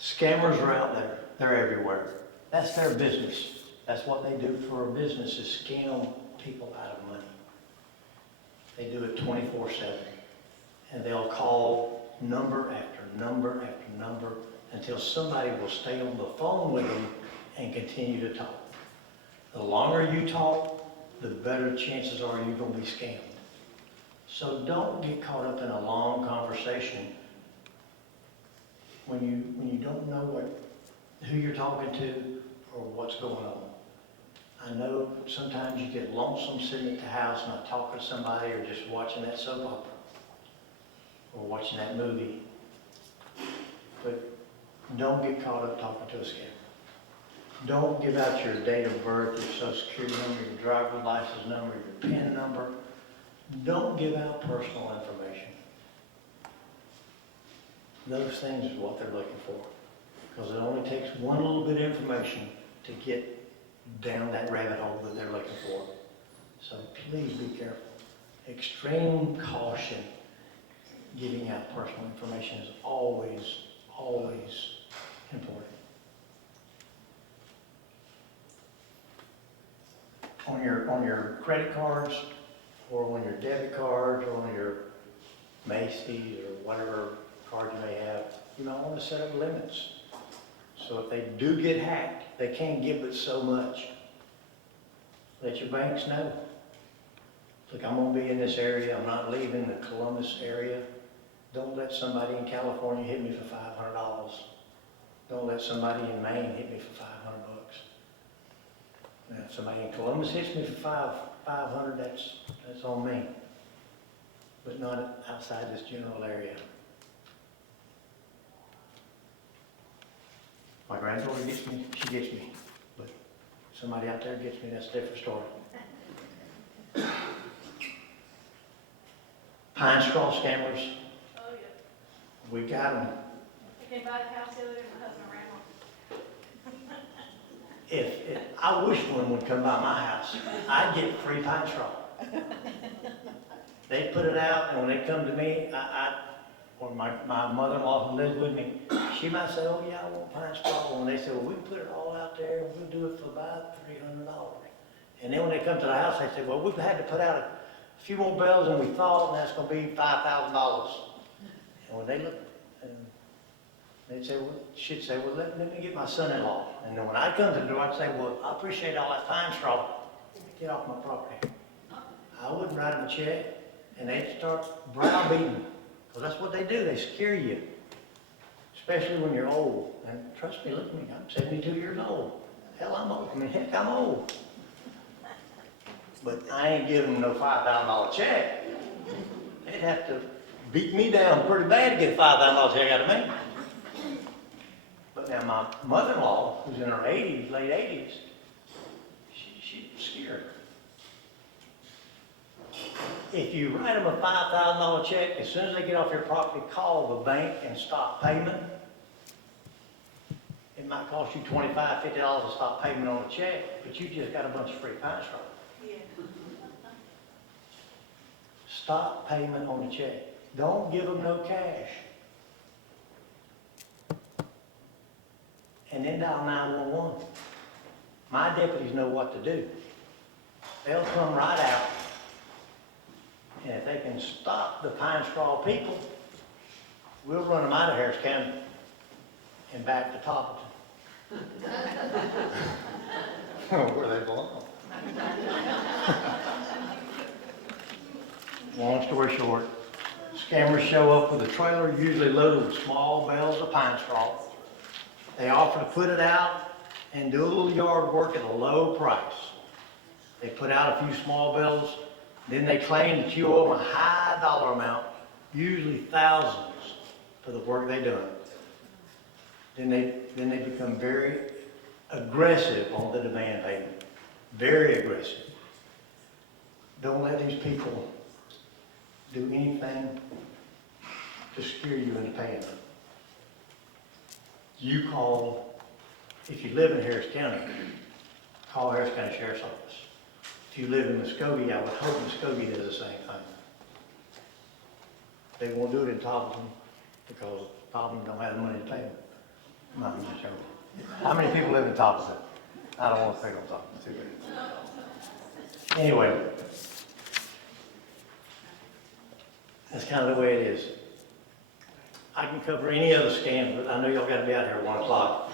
Scammers are out there. They're everywhere. That's their business. That's what they do for a business, is scam people out of money. They do it 24/7. And they'll call number after number after number until somebody will stay on the phone with them and continue to talk. The longer you talk, the better chances are you're going to be scammed. So don't get caught up in a long conversation when you don't know who you're talking to or what's going on. I know sometimes you get lonesome sitting at the house not talking to somebody or just watching that soap opera or watching that movie. But don't get caught up talking to a scammer. Don't give out your date of birth, your social security number, your driver's license number, your PIN number. Don't give out personal information. Those things is what they're looking for. Because it only takes one little bit of information to get down that rabbit hole that they're looking for. So please be careful. Extreme caution giving out personal information is always, always important. On your credit cards, or on your debit cards, or on your Macy's, or whatever card you may have, you might want to set up limits. So if they do get hacked, they can't give but so much. Let your banks know. Look, I'm gonna be in this area, I'm not leaving the Columbus area. Don't let somebody in California hit me for $500. Don't let somebody in Maine hit me for $500. Now, if somebody in Columbus hits me for $500, that's on me. But not outside this general area. My granddaughter gets me, she gets me. But somebody out there gets me, that's a different story. Pine straw scammers, Oh, yeah. we got them. I came by the house the other day, my husband ran one. If I wish one would come by my house, I'd get free pine straw. They put it out, and when they come to me, or my mother-in-law who lives with me, she might say, oh yeah, I want pine straw. And they say, well, we can put it all out there, we'll do it for about $300. And then when they come to the house, they say, well, we've had to put out a few more bells than we thought, and that's gonna be $5,000. And when they look, and they'd say, well, she'd say, well, let me get my son-in-law. And then when I come to the door, I'd say, well, I appreciate all that pine straw. Get off my property. I wouldn't write them a check, and they'd start browbeating. Because that's what they do, they scare you. Especially when you're old. And trust me, look at me, I'm 72 years old. Hell, I'm old. I mean, heck, I'm old. But I ain't giving them no $5,000 check. They'd have to beat me down pretty bad to get a $5,000 check out of me. But now my mother-in-law, who's in her 80s, late 80s, she's scared. If you write them a $5,000 check, as soon as they get off your property, call the bank and stop payment. It might cost you $25, $50 to stop payment on a check, but you just got a bunch of free pine straw. Yeah. Stop payment on the check. Don't give them no cash. And then dial 911. My deputies know what to do. They'll come right out, and if they can stop the pine straw people, we'll run them out of Harris County and back to Toppleton. Where they belong. Long story short, scammers show up with a trailer usually loaded with small bales of pine straw. They offer to put it out and do a little yard work at a low price. They put out a few small bales, then they claim that you owe them a high dollar amount, usually thousands, for the work they done. Then they become very aggressive on the demand payment. Very aggressive. Don't let these people do anything to scare you into paying them. You call, if you live in Harris County, call Harris County Sheriff's Office. If you live in Muskogee, I would hope Muskogee does the same thing. They won't do it in Toppleton because Toppleton don't have the money to pay them. No, I'm just joking. How many people live in Toppleton? I don't want to pick on Toppleton too bad. Anyway, that's kind of the way it is. I can cover any other scam, but I know y'all got to be out here at 1 o'clock.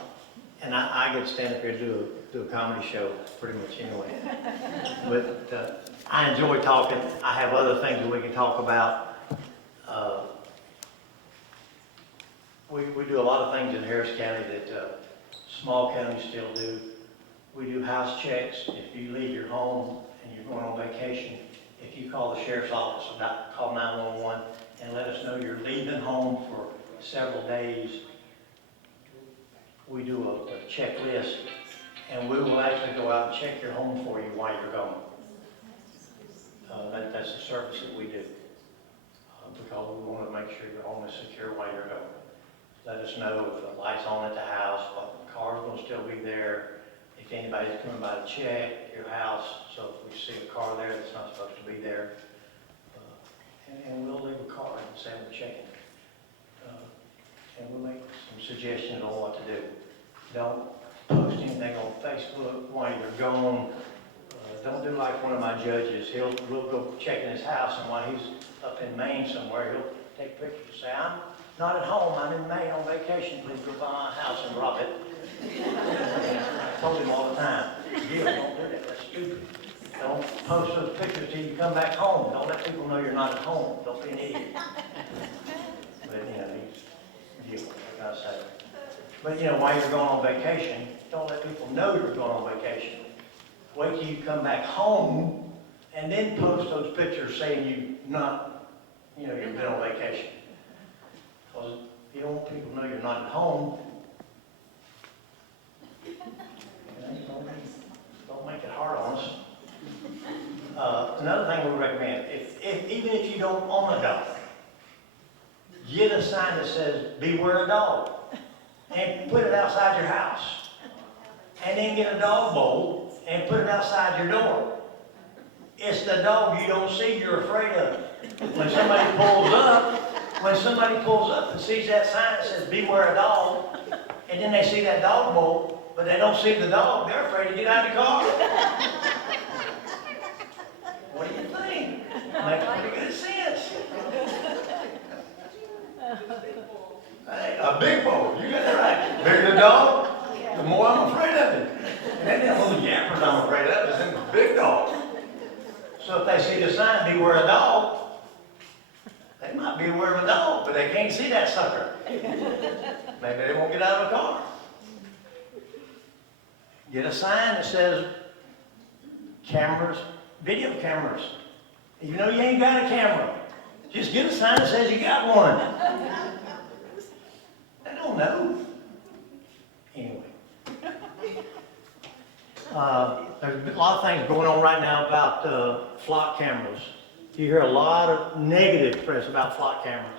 And I get to stand up here and do do a comedy show pretty much anyway. But I enjoy talking. I have other things that we can talk about. We do a lot of things in Harris County that small counties still do. We do house checks. If you leave your home and you're going on vacation, if you call the sheriff's office, call 911 and let us know you're leaving home for several days, we do a checklist, and we will actually go out and check your home for you while you're gone. That's the service that we do, because we want to make sure your home is secure while you're gone. Let us know if the light's on at the house, what the car's going to still be there, if anybody's coming by to check your house, so if we see a car there that's not supposed to be there, and we'll leave a card and say we're checking. And we'll make some suggestions on what to do. Don't post anything on Facebook while you're gone. Don't do like one of my judges. We'll go check in his house, and while he's up in Maine somewhere, he'll take pictures and say, I'm not at home, I'm in Maine on vacation, please go by my house and rob it. I told him all the time, Gil, don't do that, that's stupid. Don't post those pictures till you come back home. Don't let people know you're not at home. Don't be an idiot. But, he's Gil, like I say. But, while you're going on vacation, don't let people know you're going on vacation. Wait till you come back home and then post those pictures saying you've been on vacation. Because if you don't want people to know you're not at home, don't make it hard on us. Another thing we recommend, even if you don't own a dog, get a sign that says, beware a dog, and put it outside your house. And then get a dog bowl and put it outside your door. It's the dog you don't see you're afraid of. When somebody pulls up and sees that sign that says, beware a dog, and then they see that dog bowl, but they don't see the dog, they're afraid to get out of the car. What do you think? Makes pretty good sense. Hey, a big bowl, you got that right. Bigger the dog, the more I'm afraid of it. And then that little yappers I'm afraid of is in the big dog. So if they see the sign, beware a dog, they might be aware of a dog, but they can't see that sucker. Maybe they won't get out of the car. Get a sign that says cameras, video cameras. You know you ain't got a camera. Just get a sign that says you got one. They don't know. Anyway. There's a lot of things going on right now about flock cameras. You hear a lot of negative press about flock cameras.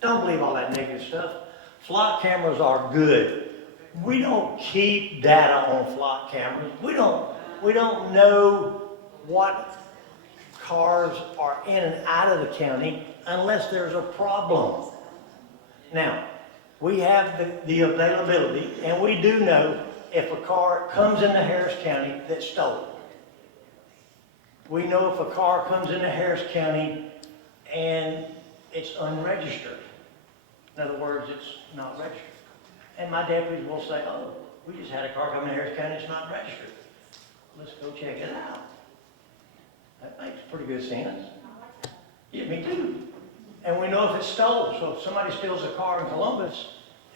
Don't believe all that negative stuff. Flock cameras are good. We don't keep data on flock cameras. We don't know what cars are in and out of the county unless there's a problem. Now, we have the availability, and we do know if a car comes into Harris County that's stolen. We know if a car comes into Harris County and it's unregistered. In other words, it's not registered. And my deputies will say, oh, we just had a car come into Harris County, it's not registered. Let's go check it out. That makes pretty good sense. Yeah, me too. And we know if it's stolen. So if somebody steals a car in Columbus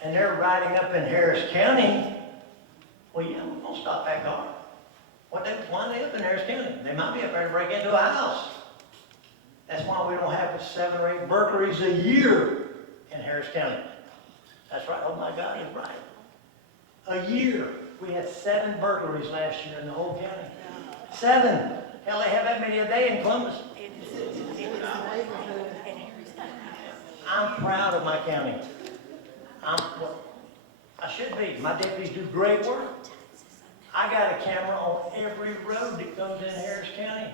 and they're riding up in Harris County, well, yeah, we're going to stop that car. Why are they up in Harris County? They might be up there to break into a house. That's why we don't have 7 or 8 burglaries a year in Harris County. That's right. Oh my God, he's right. A year. We had 7 burglaries last year in the whole county. 7. Hell, they have that many a day in Columbus. I'm proud of my county. I should be. My deputies do great work. I got a camera on every road that comes in Harris County.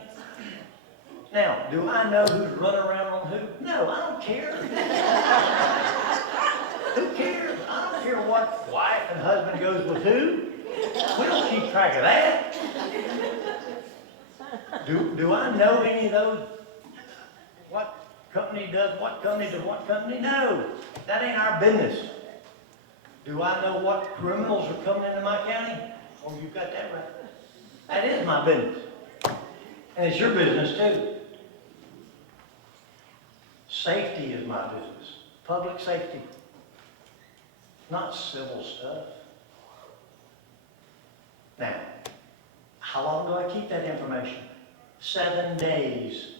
Now, do I know who's running around on who? No, I don't care. Who cares? I don't care what wife and husband goes with who. We don't keep track of that. Do I know any of those? What company does what company to what company? No, that ain't our business. Do I know what criminals are coming into my county? Oh, you got that right. That is my business. And it's your business too. Safety is my business. Public safety. Not civil stuff. Now, how long do I keep that information? 7 days.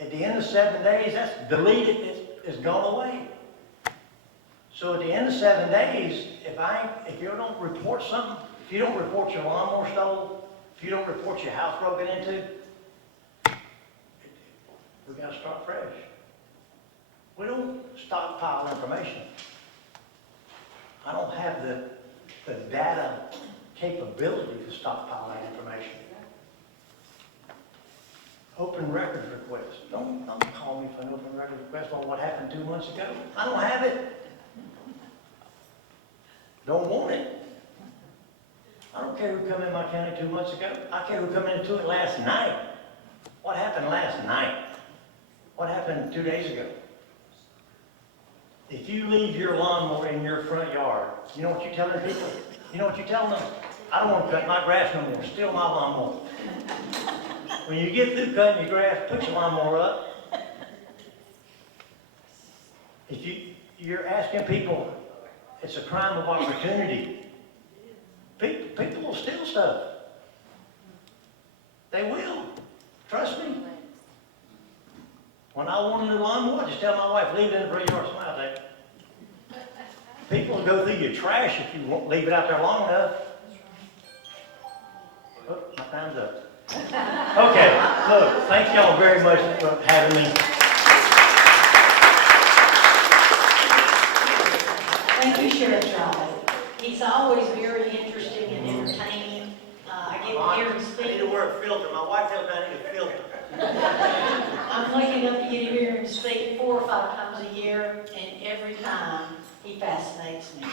At the end of 7 days, that's deleted, it's gone away. So at the end of 7 days, if you don't report something, if you don't report your lawnmower stolen, if you don't report your house broken into, we gotta start fresh. We don't stockpile information. I don't have the data capability to stockpile that information. Open records request. Don't call me for an open records request on what happened 2 months ago. I don't have it. Don't want it. I don't care who come in my county 2 months ago. I care who come into it last night. What happened last night? What happened 2 days ago? If you leave your lawnmower in your front yard, you know what you're telling people? You know what you're telling them? I don't want to cut my grass no more. Steal my lawnmower. When you get through cutting your grass, put your lawnmower up. If you're asking people, it's a crime of opportunity. People will steal stuff. They will. Trust me. When I want a new lawnmower, I just tell my wife, leave it in the front yard, smile at it. People will go through your trash if you won't leave it out there long enough. Oh, my time's up. Okay, look, thank y'all very much for having me. Thank you, Sheriff Charlie. He's always very interesting and entertaining. I get to hear him I need speak. to wear a filter. My wife tells me I need a filter. I'm lucky enough to get to hear him speak 4 or 5 times a year, and every time he fascinates me.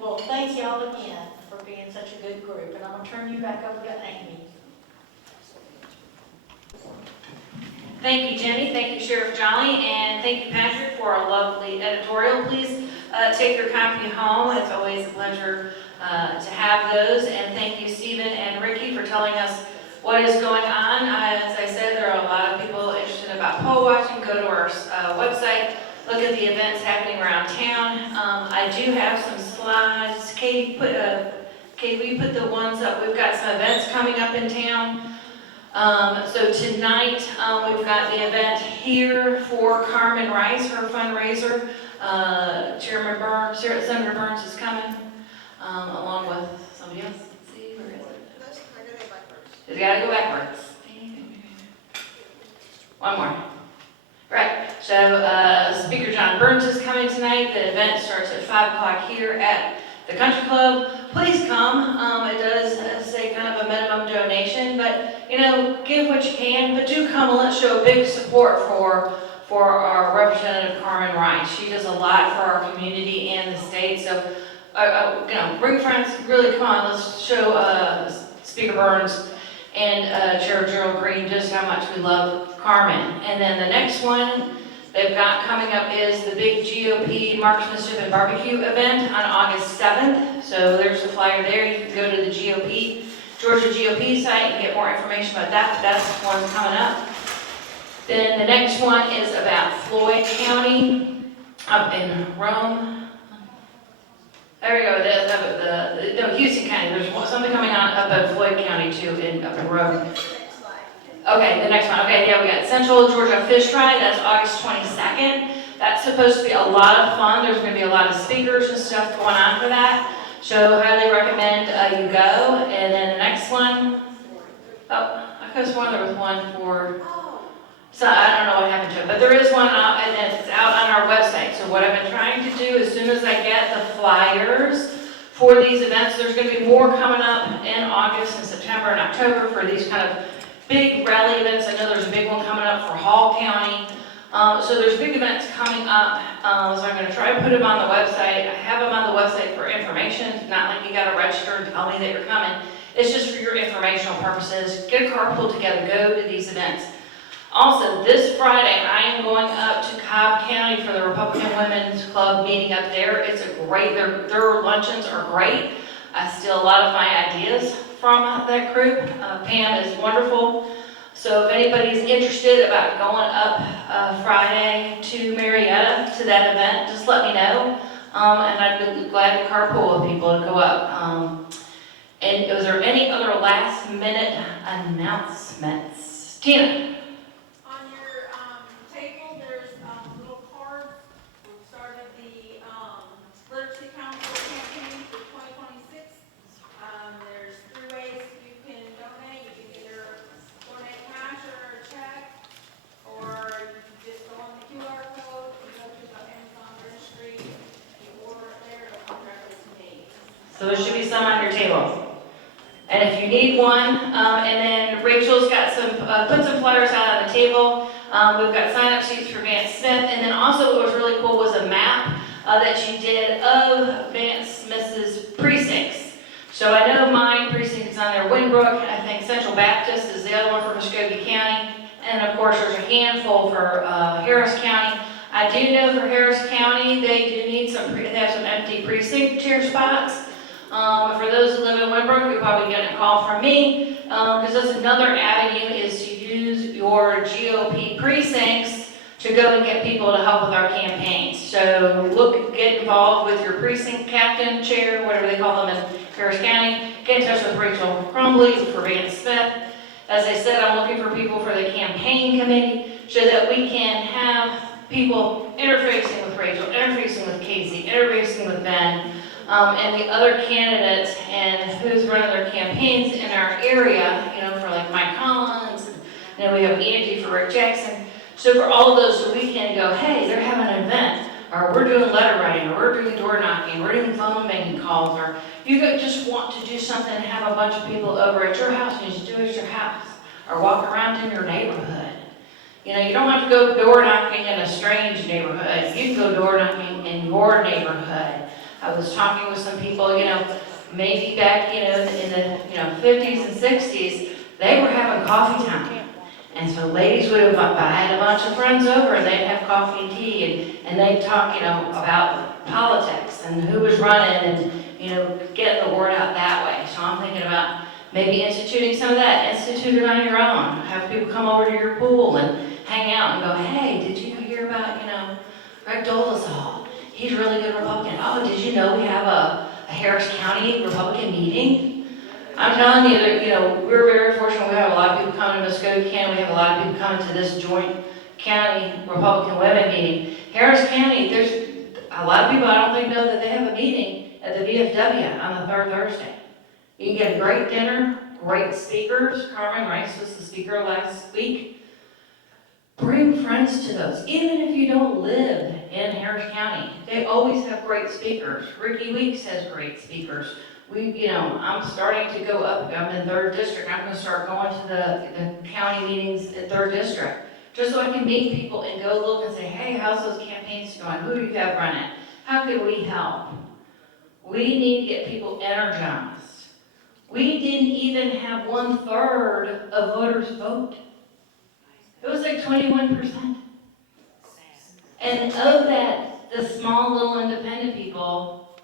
Well, thank y'all again for being such a good group, and I'm gonna turn you back over to Amy. Thank you, Jenny. Thank you, Sheriff Jolly, and thank you, Patrick, for a lovely editorial. Please take your copy home. It's always a pleasure to have those. And thank you, Stephen and Ricky, for telling us what is going on. As I said, there are a lot of people interested about poll watching. Go to our website, look at the events happening around town. I do have some slides. Katie, will you put the ones up? We've got some events coming up in town. So tonight, we've got the event here for Carmen Rice, her fundraiser. Chairman Burns, Senator Burns is coming, along with somebody else. Let's see, where is it? It's gotta go backwards. One more. Right, so Speaker John Burns is coming tonight. The event starts at 5 o'clock here at the Country Club. Please come. It does say kind of a minimum donation, but give what you can, but do come and let's show big support for our Representative Carmen Rice. She does a lot for our community and the state, so bring friends, really come on, let's show Speaker Burns and Chair Gerald Green just how much we love Carmen. And then the next one they've got coming up is the big GOP Marksmanship and Barbecue event on August 7th. So there's a flyer there. You can go to the Georgia GOP site and get more information about that. That's one coming up. Then the next one is about Floyd County up in Rome. There we go, no, Houston County. There's something coming on up in Floyd County too, up in Rome. Okay, the next one. Okay, yeah, we got Central Georgia Fish Fry. That's August 22nd. That's supposed to be a lot of fun. There's going to be a lot of speakers and stuff going on for that. So highly recommend you go. And then the next one, I could have sworn there was one for, so I don't know what happened to it, but there is one out, and it's out on our website. So what I've been trying to do, as soon as I get the flyers for these events, there's going to be more coming up in August and September and October for these kind of big rally events. I know there's a big one coming up for Hall County. So there's big events coming up. So I'm going to try to put them on the website. I have them on the website for information. It's not like you got to register and tell me that you're coming. It's just for your informational purposes. Get a carpool together. Go to these events. Also, this Friday, I am going up to Cobb County for the Republican Women's Club meeting up there. It's a great, their luncheons are great. I steal a lot of my ideas from that group. Pam is wonderful. So if anybody's interested about going up Friday to Marietta to that event, just let me know. And I'd be glad to carpool with people to go up. And was there any other last minute announcements? Tina? On your table, there's little cards. We started the Literacy Council campaign for 2026. There's 3 ways you can donate. You can either donate cash or a check, or you can just go on the QR code, you go to the Amazon registry, you order it there, it'll come directly to me. So there should be some on your table. And if you need one, and then Rachel's got some, put some flyers out on the table. We've got sign-up sheets for Vance Smith, and then also what was really cool was a map that she did of Vance Smith's precincts. So I know my precinct is on there, Winbrook, I think Central Baptist is the other one for Muskogee County, and of course there's a handful for Harris County. I do know for Harris County, they do need they have some empty precinct chair spots. For those who live in Winbrook, you're probably getting a call from me, because that's another avenue is to use your GOP precincts to go and get people to help with our campaigns. So get involved with your precinct captain, chair, whatever they call them in Harris County. Get in touch with Rachel Crumbly for Vance Smith. As I said, I'm looking for people for the campaign committee so that we can have people interfacing with Rachel, interfacing with Casey, interfacing with Ben, and the other candidates and who's running their campaigns in our area, for like Mike Collins, and then we have Angie for Rick Jackson. So for all of those, so we can go, hey, they're having an event, or we're doing letter writing, or we're doing door knocking, we're doing phone making calls, or you just want to do something and have a bunch of people over at your house and just do it at your house, or walk around in your neighborhood. You don't have to go door knocking in a strange neighborhood. You can go door knocking in your neighborhood. I was talking with some people, maybe back, in the, 50s and 60s, they were having coffee time. And so ladies would invite a bunch of friends over and they'd have coffee and tea and they'd talk, about politics and who was running and, getting the word out that way. So I'm thinking about maybe instituting some of that. Institute it on your own. Have people come over to your pool and hang out and go, hey, did you hear about, Greg Dolezal? He's a really good Republican. Oh, did you know we have a Harris County Republican meeting? I'm telling you that, we're very fortunate. We have a lot of people coming to Muskogee County. We have a lot of people coming to this joint county Republican women meeting. Harris County, there's a lot of people I don't think know that they have a meeting at the VFW on the third Thursday. You can get a great dinner, great speakers. Carmen Rice was the speaker last week. Bring friends to those, even if you don't live in Harris County. They always have great speakers. Ricky Weeks has great speakers. I'm starting to go up. I'm in 3rd District. I'm going to start going to the county meetings in 3rd District, just so I can meet people and go look and say, hey, how's those campaigns going? Who do you have running? How can we help? We need to get people energized. We didn't even have 1/3 of voters vote. It was like 21%. And of that, the small little independent people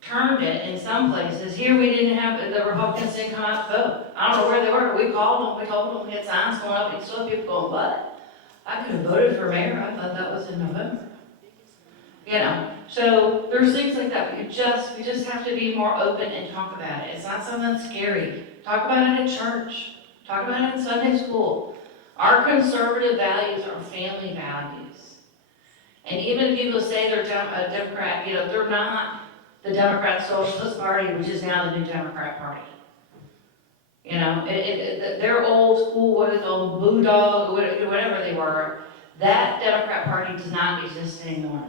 turned it in some places. Here we didn't have, the Republicans didn't come out to vote. I don't know where they were. We called them, we told them we had signs going up, and still people going, what? I could have voted for mayor. I thought that was in November. So there's things like that. We just have to be more open and talk about it. It's not something scary. Talk about it at church. Talk about it in Sunday school. Our conservative values are family values. And even people say they're a Democrat, they're not the Democrat Socialist Party, which is now the new Democrat Party. Their old school, what is old Blue Dog, whatever they were, that Democrat Party does not exist anymore.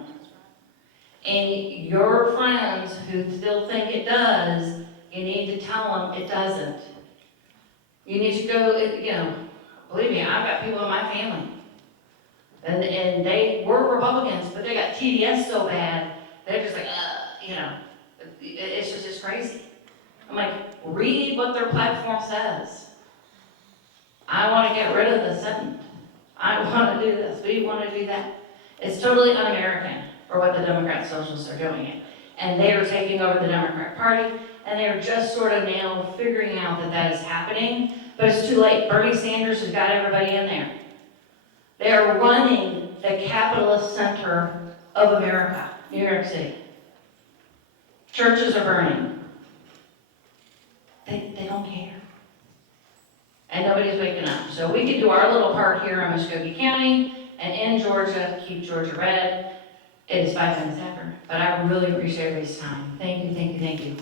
And your friends who still think it does, you need to tell them it doesn't. You need to go, believe me, I've got people in my family. And they were Republicans, but they got TDS so bad, they're just like, it's just crazy. I'm like, read what their platform says. I want to get rid of the Senate. I want to do this. We want to do that. It's totally un-American for what the Democrat Socialists are doing. and they are taking over the Democrat Party, and they are just sort of now figuring out that that is happening, but it's too late. Bernie Sanders has got everybody in there. They are running the capitalist center of America, New York City. Churches are burning. They don't care. And nobody's waking up. So we can do our little part here in Muskogee County and in Georgia, keep Georgia red. It is 5 minutes after, but I really appreciate everybody's time. Thank you, thank you, thank you.